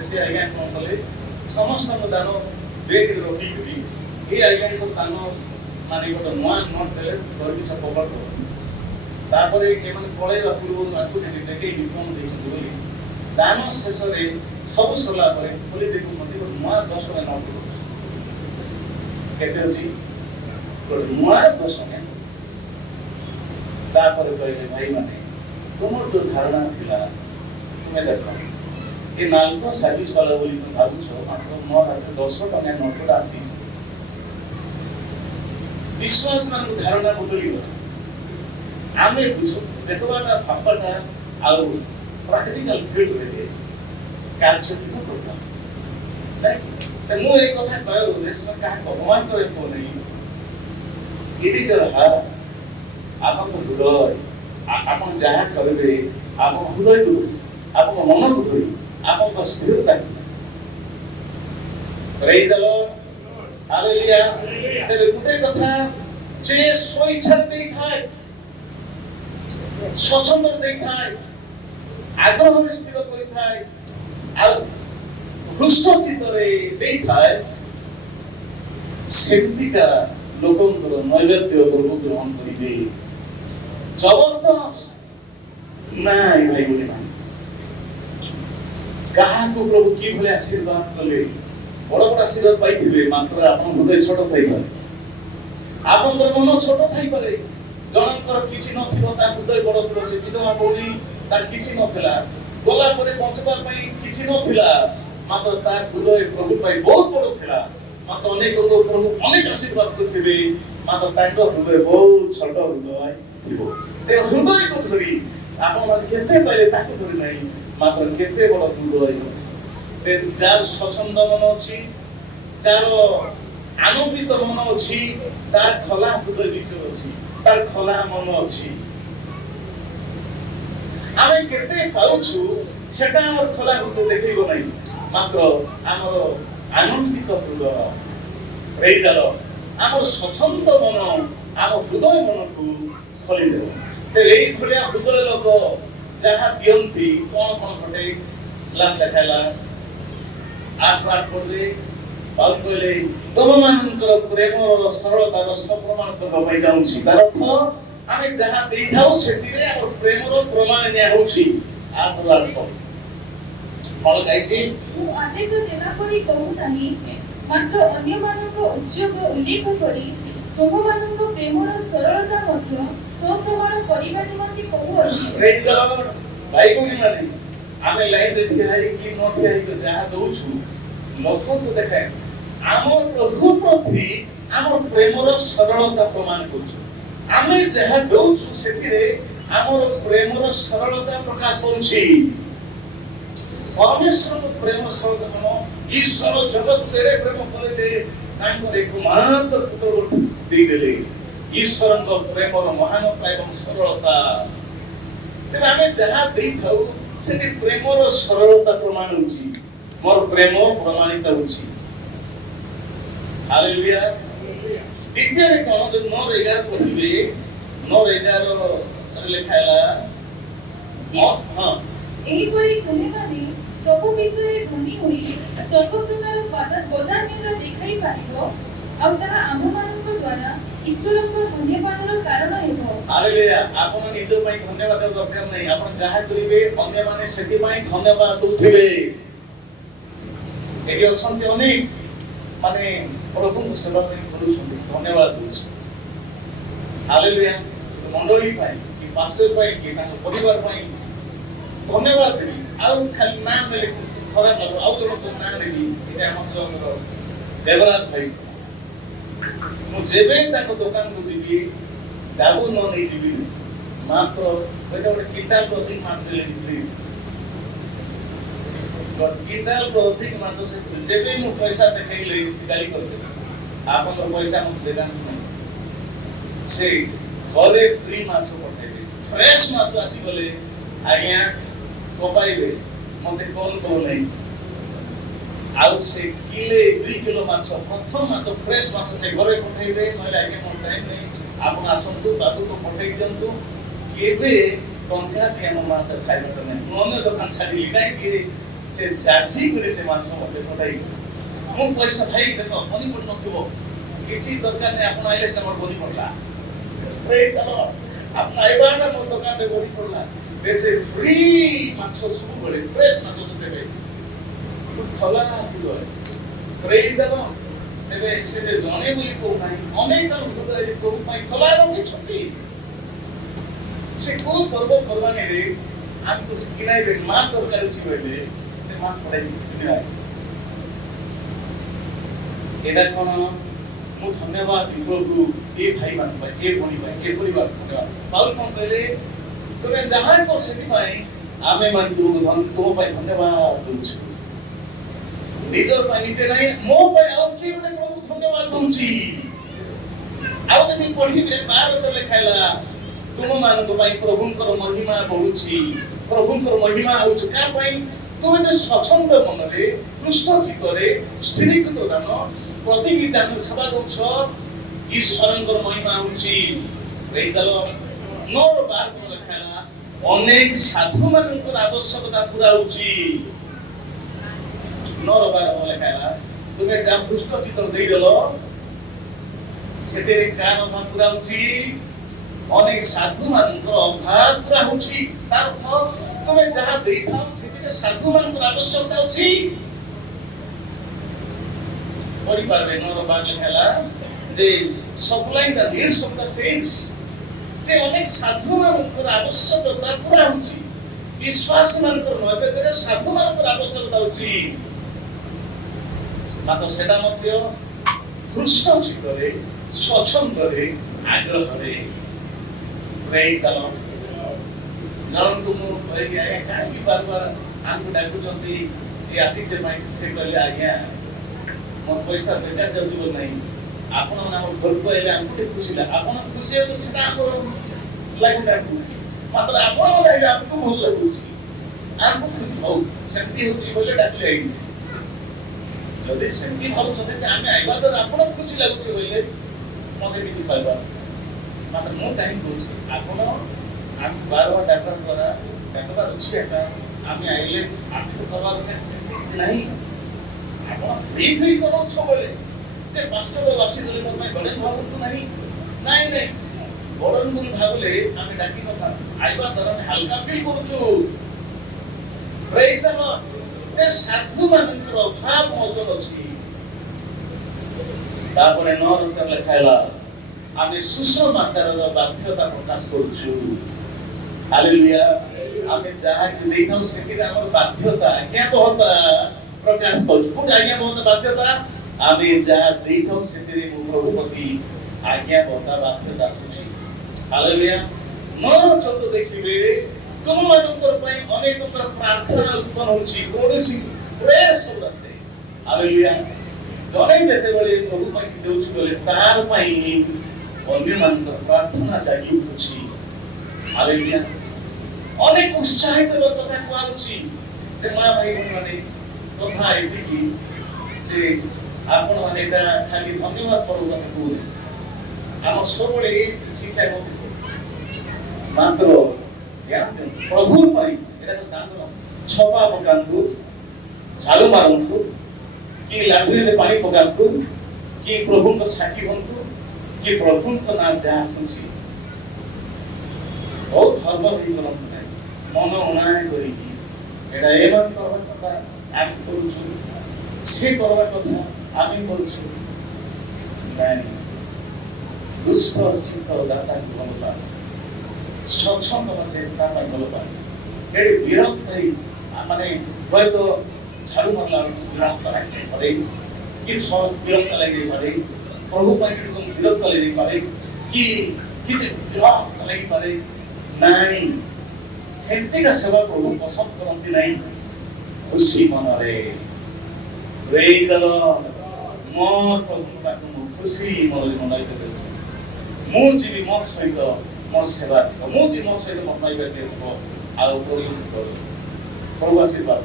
से आज्ञा कोन चले समस्त दान बेग रखी करी ए आज्ञा को दान माने को नवा नोट देले सर्विस पकड़ को तापरे के मन पळेवा पूर्व आकु देखे रिफॉर्म देखि बोली दान शेष रे सब सला परे बोली देखु मते को नवा 10 टका नोट केते जी को नवा 10 टका तापरे कहले भाई माने तुमर जो धारणा थिला तुमे देखो ए नालको सर्विस वाला बोली तुम भाबु छो मात्र मोर हाथ 10 टका नोट आसी विश्वास मान धारणा बदली गला आमे बुझो देखबाटा फापाटा आउ प्रैक्टिकल फील्ड रे कार्य कितो प्रोग्राम नहीं त मु एक कथा कहयो देश में का भगवान करे को नहीं इडी जो रहा आपन हृदय आपन जहां करबे आपन हृदय को आपन मन को धरी आपन को स्थिरता प्रेज द लॉर्ड हालेलुया तेरे गुटे कथा जे स्वेच्छा दे थाए स्वच्छंद दे थाए आग्रह में स्थिर करि थाए आ हृष्ट चित्तरे दे थाए सेमतिका लोकंकर नैवेद्य प्रभु ग्रहण करिबे जबरदस्त नाइ भाई बोली माने कहा को प्रभु की भले आशीर्वाद कले बड़ बड़ आशीर्वाद पाइथिबे मात्र आपन हृदय छोट थाई पारे आपन मन छोट थाई पारे जनकर किछि नथिबो ता हृदय बड़ थिबो से विधवा बोली तार किछि नथिला गोला परे पहुंचबा पई किछि नथिला मात्र तार हृदय प्रभु पई बहुत बड़ थिला मात्र अनेक लोक प्रभु अनेक आशीर्वाद करथिबे मात्र तांको हृदय बहुत छोट हृदय ଥିବ ତେ ହୃଦୟକୁ ଧରି ଆପଣମାନେ କେତେ ପାଇଲେ ତାକୁ ଧରି ନାହିଁ ମାତ୍ର କେତେ ବଡ଼ ହୃଦୟ ଅଛି ତେ ଯାର ସ୍ୱଚ୍ଛନ୍ଦ ମନ ଅଛି ଯାର ଆନନ୍ଦିତ ମନ ଅଛି ତାର ଖୋଲା ହୃଦୟ ବିଚାର ଅଛି ତାର ଖୋଲା ମନ ଅଛି ଆମେ କେତେ ପାଉଛୁ ସେଟା ଆମର ଖୋଲା ହୃଦୟ ଦେଖେଇବ ନାହିଁ ମାତ୍ର ଆମର ଆନନ୍ଦିତ ହୃଦୟ ଏଇଟାର ଆମର ସ୍ୱଚ୍ଛନ୍ଦ ମନ ଆମ ହୃଦୟ ମନକୁ ଖୋଲିଦେବ ଏଇ ଭଳିଆ ହୃଦୟ ଲୋକ ଯାହା ଦିଅନ୍ତି କଣ କଣ ଘଟେ ଲାଷ୍ଟ ଲେଖାଇଲା 8 ପଢିଲେ ପାଉଲ କହିଲେ ତମମାନଙ୍କର ପ୍ରେମର ସରଳତାର ପ୍ରମାଣ କରିବା ପାଇଁ ଚାହୁଁଛି ତାର ଅର୍ଥ ଆମେ ଯାହା ଦେଇଥାଉ ସେଥିରେ ଆମର ପ୍ରେମର ପ୍ରମାଣ ନିଆ ହଉଛି 8 ଫଳ ଗାଇଛି ମୁଁ ଆଦେଶ ଦେଲା ପରି କହୁ ନାହିଁ ମାତ୍ର ଅନ୍ୟମାନଙ୍କ ଉଦ୍ଯୋଗ ଉଲ୍ଲେଖ କରି ତୁମମାନଙ୍କ ପ୍ରେମର ସରଳତା ମଧ୍ୟ ସ୍ୱପ୍ରମାଣ କରିବା ନିମନ୍ତେ କହୁଅଛି ପ୍ରେଜ ଦ ଲର୍ଡ ଭାଇ କୋଣି ମାନେ ଆମେ ଲାଇନରେ ଠିଆ ହେଇକି ନ ଠିଆ ହେଇକି ଯାହା ଦଉଛୁ ଲୋକଙ୍କୁ ଦେଖାଏ ଆମ ପ୍ରଭୁ ପ୍ରତି ଆମ ପ୍ରେମର ସରଳତା ପ୍ରମାଣ କରୁଛୁ ଆମେ ଯାହା ଦଉଛୁ ସେଥିରେ ଆମର ପ୍ରେମର ସରଳତା ପ୍ରକାଶ କରୁଛି ପରମେଶ୍ୱରଙ୍କ ପ୍ରେମ ସରଳତା କଣ ଈଶ୍ୱର ଜଗତକୁ ଏଡ଼େ ପ୍ରେମ କଲେ ଯେ ତାଙ୍କର ଏକମାତ୍ର ପୁତ୍ରକୁ ଦେଇଦେଲେ ଈଶ୍ୱରଙ୍କ ପ୍ରେମର ମହାନତା ଏବଂ ସରଳତା ତେବେ ଆମେ ଯାହା ଦେଇଥାଉ ସେଠି ପ୍ରେମର ସରଳତା ପ୍ରମାଣ ହେଉଛି ମୋର ପ୍ରେମ ପ୍ରମାଣିତ ହେଉଛି ହାଲେଲୁୟା ଦ୍ୱିତୀୟରେ କଣ 9:11 ପଢିବେ 9:11 ଲେଖା ହେଲା ହଁ ଏହିପରି ତୁମେମାନେ ସବୁ ବିଷୟରେ ଧନୀ ହୋଇ ସବୁ ପ୍ରକାର ବଦାନ୍ୟତା ଦେଖାଇ ପାରିବ ଆଉ ତାହା ଆମମାନଙ୍କ ଦ୍ୱାରା ଈଶ୍ୱରଙ୍କ ଧନ୍ୟବାଦର କାରଣ ହେବ ହାଲେଲୁୟା ଆପଣ ନିଜ ପାଇଁ ଧନ୍ୟବାଦ ଦରକାର ନାହିଁ ଆପଣ ଯାହା କରିବେ ଅନ୍ୟମାନେ ସେଥିପାଇଁ ଧନ୍ୟବାଦ ଦଉଥିବେ ଏଠି ଅଛନ୍ତି ଅନେକ ମାନେ ପ୍ରଭୁଙ୍କ ସେବା ପାଇଁ କରୁଛନ୍ତି ଧନ୍ୟବାଦ ଦଉଛି ହାଲେଲୁୟା ମଣ୍ଡଳୀ ପାଇଁ କି ପାଷ୍ଟର ପାଇଁ କି ତାଙ୍କ ପରିବାର ପାଇଁ ଧନ୍ୟବାଦ ଦେବି ଆଉ ଖାଲି ନାଁ ନେଲେ ଖରାପ ଲାଗିବ ଆଉ ଜଣଙ୍କ ନାଁ ନେବି ଏଇଟା ଆମ ଅଞ୍ଚଳର ଦେବରାଜ ଭାଇ ମୁଁ ଯେବେ ତାଙ୍କ ଦୋକାନକୁ ଯିବି ଡାବୁ ନ ନେଇ ଯିବିନି ମାତ୍ର ଗୋଟେ କିଣ୍ଟାଲ ଅଧିକ ମାଛ ଦେଲେ କିଣ୍ଟାଲ ଅଧିକ ମାଛ ସେ ଯେବେ ମୁଁ ପଇସା ଦେଖେଇଲେ ସେ ଗାଳି କରିଦେଲେ ଆପଣଙ୍କର ପଇସା ମୋତେ ଦେବାନ୍ତୁ ନାହିଁ ସେ ଘରେ ଫ୍ରି ମାଛ ପଠେଇବେ ଫ୍ରେଶ ମାଛ ଆସିଗଲେ ଆଜ୍ଞା କପାଇବେ ମୋତେ କଲ୍ କଲ ନାହିଁ ଆଉ ସେ କିଲେ 2 କିଲୋ ମାଛ ପ୍ରଥମ ମାଛ ଫ୍ରେଶ ମାଛ ସେ ଘରେ ପଠେଇବେ ନହେଲେ ଆଜ୍ଞା ମୋର ଟାଇମ୍ ନାହିଁ ଆପଣ ଆସନ୍ତୁ ବାବୁକୁ ପଠେଇ ଦିଅନ୍ତୁ କେବେ ଟଙ୍କା ଦିଆ ମୋ ମାଛ ଖାଇବାଟା ନାହିଁ ମୁଁ ଅନ୍ୟ ଦୋକାନ ଛାଡ଼ିଲି କାହିଁକି ସେ ଚାଷୀ କରି ସେ ମାଛ ମୋତେ ପଠାଇ ମୁଁ ପଇସା ଭାଇ ଦେଖ ବନି ପଡ଼ିନଥିବ କିଛି ଦରକାର ନାହିଁ ଆପଣ ଆଇଲେ ସେ ମୋର ବନି ପଡ଼ିଲା ଆପଣ ଆଇବାଟା ମୋ ଦୋକାନରେ ବନି ପଡ଼ିଲା ସେ ଫ୍ରି ମାଛ ସବୁବେଳେ ଫ୍ରେଶ ମାଛ ଦେବେ ଖୋଲା ହୃଦୟ ପ୍ରେଜ ଦେବ ତେବେ ସେ ଜଣେ ବୋଲି କହୁନାହିଁ ଅନେକ ହୃଦୟ ପ୍ରଭୁ ପାଇଁ ଖୋଲା ରଖିଛନ୍ତି ସେ କୋଉ ପର୍ବପର୍ବାଣୀରେ ଆମକୁ କିଣାଇବେ ମା ଦରକାର ଅଛି କହିଲେ ସେ ମା ପଢାଇ କିଣାଇ ଏଇଟା କଣ ମୁଁ ଧନ୍ୟବାଦ ପ୍ରଭୁ ଏ ଭାଇ ମାନଙ୍କ ପାଇଁ ଏ ଭଉଣୀ ପାଇଁ ଏ ପରିବାର ଧନ୍ୟବାଦ ପାଉଲ କଣ କହିଲେ ତୁମେ ଯାହା କର ସେଥିପାଇଁ ଆମେ ମାନେ ତୁମ ପାଇଁ ଧନ୍ୟବାଦ ଦଉଛୁ ନିଜ ପାଇଁ ନିଜେ ନାହିଁ ମୋ ପାଇଁ ଆଉ କିଏ ଗୋଟେ ପ୍ରଭୁ ଧନ୍ୟବାଦ ଦଉଛି ଆଉ ଯଦି ପଢିବେ 12 ଲେଖାଇଲା ତୁମମାନଙ୍କ ପାଇଁ ପ୍ରଭୁଙ୍କର ମହିମା ବଢୁଛି ପ୍ରଭୁଙ୍କର ମହିମା ହଉଛି କାହା ପାଇଁ ତୁମେ ଯେ ସ୍ୱଚ୍ଛନ୍ଦ ମନରେ ହୃଷ୍ଟ ଚିତ୍ତରେ ସ୍ଥିରୀକୃତ ଦାନ ପ୍ରତିବି ଦାନ ସେବା ଦଉଛ ଈଶ୍ୱରଙ୍କର ମହିମା ହଉଛି ପ୍ରେଜ ଦ ଲର୍ଡ 9:12 ଲେଖାଇଲା ଅନେକ ସାଧୁ ମାନଙ୍କର ଆବଶ୍ୟକତା ପୁରା ହଉଛି 9:12 ଲେଖାଇଲା ତୁମେ ଯାହା ହୃଷ୍ଟ ଚିତ୍ର ଦେଇଦେଲ ସେଥିରେ କାନ ପୁରା ହଉଛି ଅନେକ ସାଧୁ ମାନଙ୍କର ଅଭାବ ପୁରା ହଉଛି ତାର ଅର୍ଥ ତୁମେ ଯାହା ଦେଇଥାଅ ସେଥିରେ ସାଧୁ ମାନଙ୍କର ଆବଶ୍ୟକତା ଅଛି ପଢିପାରିବେ 9:12 ଲେଖାଇଲା ଯେ ସପ୍ଲାଇଂ ଦ ନିଡ୍ସ ଅଫ ଦ ସେଣ୍ଟସ୍ ଯେ ଅନେକ ସାଧୁ ମାନଙ୍କର ଆବଶ୍ୟକତା ପୁରା ହଉଛି ବିଶ୍ୱାସ ମାନଙ୍କର ନୈବେଦ୍ୟରେ ସାଧୁ ମାନଙ୍କର ଆବଶ୍ୟକତା ହଉଛି ମାତ୍ର ସେଟା ମଧ୍ୟ ହୃଷ୍ଟ ଚିତ୍ତରେ ସ୍ୱଚ୍ଛନ୍ଦରେ ଆଗ୍ରହରେ Praise the Lord. ଜଣଙ୍କୁ ମୁଁ କହିଲି ଆଜ୍ଞା କାହିଁକି ବାରବାର ଆମକୁ ଡାକୁଛନ୍ତି ଏ ଆତିଥ୍ୟ ପାଇଁ ସେ କହିଲେ ଆଜ୍ଞା ମୋ ପଇସା ବେକାର ଯାଉଛି ବୋଲି ନାହିଁ ଆପଣମାନେ ଆମ ଘରକୁ ଆସିଲେ ଆମକୁ ଟିକେ ଖୁସି ଲାଗେ ଆପଣ ଖୁସି ହେଲେ ସେଟା ଆମର ଲାଗି ଡାକୁ ମାତ୍ର ଆପଣମାନେ ଆସିଲେ ଆମକୁ ଭଲ ଲାଗୁଛି ଆମକୁ ଖୁସି ହଉ ସେମିତି ହଉଛି ବୋଲେ ଡାକିଲେ ହେଇନି ଯଦି ସେମିତି ଭାବୁଛନ୍ତି ଯେ ଆମେ ଆଇବା ଦ୍ୱାରା ଆପଣ ଖୁସି ଲାଗୁଛି ବୋଇଲେ ମତେ କିଛି ପାଇବା ମାତ୍ର ମୁଁ କାହିଁକି କହୁଛି ଆପଣ ଆମେ ବାରବାର ଡାକବା ଦ୍ୱାରା ଡାକବାର ଅଛି ଏକା ଆମେ ଆଇଲେ ଆତିଥ୍ୟ କରବାର ଅଛି ସେମିତି କିଛି ନାହିଁ ଆପଣ ଫ୍ରି ଫିଲ୍ କରୁଛ ବୋଲେ ଯେ ପାଷ୍ଟର ଆସିଗଲେ ମୋ ପାଇଁ ବଡ଼ ଭାବନ୍ତୁ ନାହିଁ ନାଇଁ ନାଇଁ ବଡ଼ ବୋଲି ଭାବିଲେ ଆମେ ଡାକି ନଥାନ୍ତୁ ଆଇବା ଦ୍ୱାରା ଆମେ ହାଲକା ଫିଲ୍ କରୁଛୁ ପ୍ରେଜ୍ ଦ ଲର୍ଡ ଏ ସାଧୁମାନଙ୍କର ଅଭାବ ମଜନ ଅଛି ତାପରେ 9 ଲେଖା ହେଲା ଆମେ ସୁସମାଚାରର ବାଧ୍ୟତା ପ୍ରକାଶ କରୁଛୁ ହାଲେଲୁୟା ଆମେ ଯାହା ଦେଇଥାଉ ସେଥିରେ ଆମର ବାଧ୍ୟତା ଆଜ୍ଞାବହତା ପ୍ରକାଶ କରୁଛୁ କୋଉଠି ଆଜ୍ଞାବହତା ବାଧ୍ୟତା ଆମେ ଯାହା ଦେଇଥାଉ ସେଥିରେ ମୁଁ ପ୍ରଭୁ ପ୍ରତି ଆଜ୍ଞାବହତା ବାଧ୍ୟତା ଆସୁଛି ହାଲେଲୁୟା 9 ଦେଖିବେ ତୁମମାନଙ୍କର ପାଇଁ ଅନେକଙ୍କର ପ୍ରାର୍ଥନା ଉତ୍ପନ୍ନ ହେଉଛି ପ୍ରୋଡ୍ୟୁସିଂ ପ୍ରେୟର୍ସ ସବୁଆସେ ହାଲେଲୁୟା ଜଣେ ଯେତେବେଳେ ପ୍ରଭୁ ପାଇଁ ଦେଉଛି ବୋଲେ ତାର ପାଇଁ ଅନ୍ୟମାନଙ୍କର ପ୍ରାର୍ଥନା ଜାଗି ଉଠୁଛି ହାଲେଲୁୟା ଅନେକ ଉତ୍ସାହିତ କଥା କୁହାଯାଉଛି ଯେ ମା ଭାଇ ମାନେ କଥା ଏତିକି ଯେ ଆପଣମାନେ ଏଇଟା ଖାଲି ଧନ୍ୟବାଦ ପର୍ବ କଥା କହୁଛି ଆମ ସବୁବେଳେ ଏଇ ଶିକ୍ଷା ମାତ୍ର ପ୍ରଭୁ ପାଇଁ ଏଇଟା କାନ୍ଦୁ ଛପା ପକାନ୍ତୁ ଝାଡୁ ମାରନ୍ତୁ କି ଲାଟ୍ରିନରେ ପାଣି ପକାନ୍ତୁ କି ପ୍ରଭୁଙ୍କ ସାକ୍ଷୀ ହୁଅନ୍ତୁ କି ପ୍ରଭୁଙ୍କ ନାମ ଯାହା ଆସୁଛି ବହୁତ ଧର୍ମ ହେଇଗଲନ୍ତୁ ନାହିଁ ମନ ଉଣାୟ କରିକି ଏଇଟା ଏମାନେ କରିବା କଥା ଆମେ କରୁଛୁ ସେ କରିବା କଥା ଆମେ କରୁଛୁ ନାଇଁ ଦୁଷ୍ପ୍ରଚିତ ଦାତାଙ୍କୁ ଭଲ ପାଏ ସଚ୍ଛନ୍ଦ ସେ ତା ପାଇଁ ଭଲ ପାଏ ଏଠି ବିରକ୍ତ ହେଇ ମାନେ ହୁଏତ ଝାଡୁ ମାରିଲା ବେଳକୁ ବିରକ୍ତ ଲାଗିପାରେ କି ବିରକ୍ତ ଲାଗିପାରେ ପ୍ରଭୁ ପାଇଁ ବିରକ୍ତ ଲାଗିପାରେ କି କିଛି ବିରକ୍ତ ଲାଗିପାରେ ନାଇଁ ସେମିତିକା ସେବା ପ୍ରଭୁ ପସନ୍ଦ କରନ୍ତି ନାହିଁ ଖୁସି ମନରେ ପ୍ରେଜ୍ ଦ ଲର୍ଡ ମୋ ପ୍ରଭୁ ପାଖକୁ ମୁଁ ଖୁସି ମନରେ ମନାଇ ଦେଉଛି ମୁଁ ଯିବି ମୋ ସହିତ ମୋ ସେବା ମୁଁ ଯିବି ମୋ ସହିତ ମୋ ନୈବେଦ୍ୟ ହେବ ଆଉ ପ୍ରଭୁ ଆଶୀର୍ବାଦ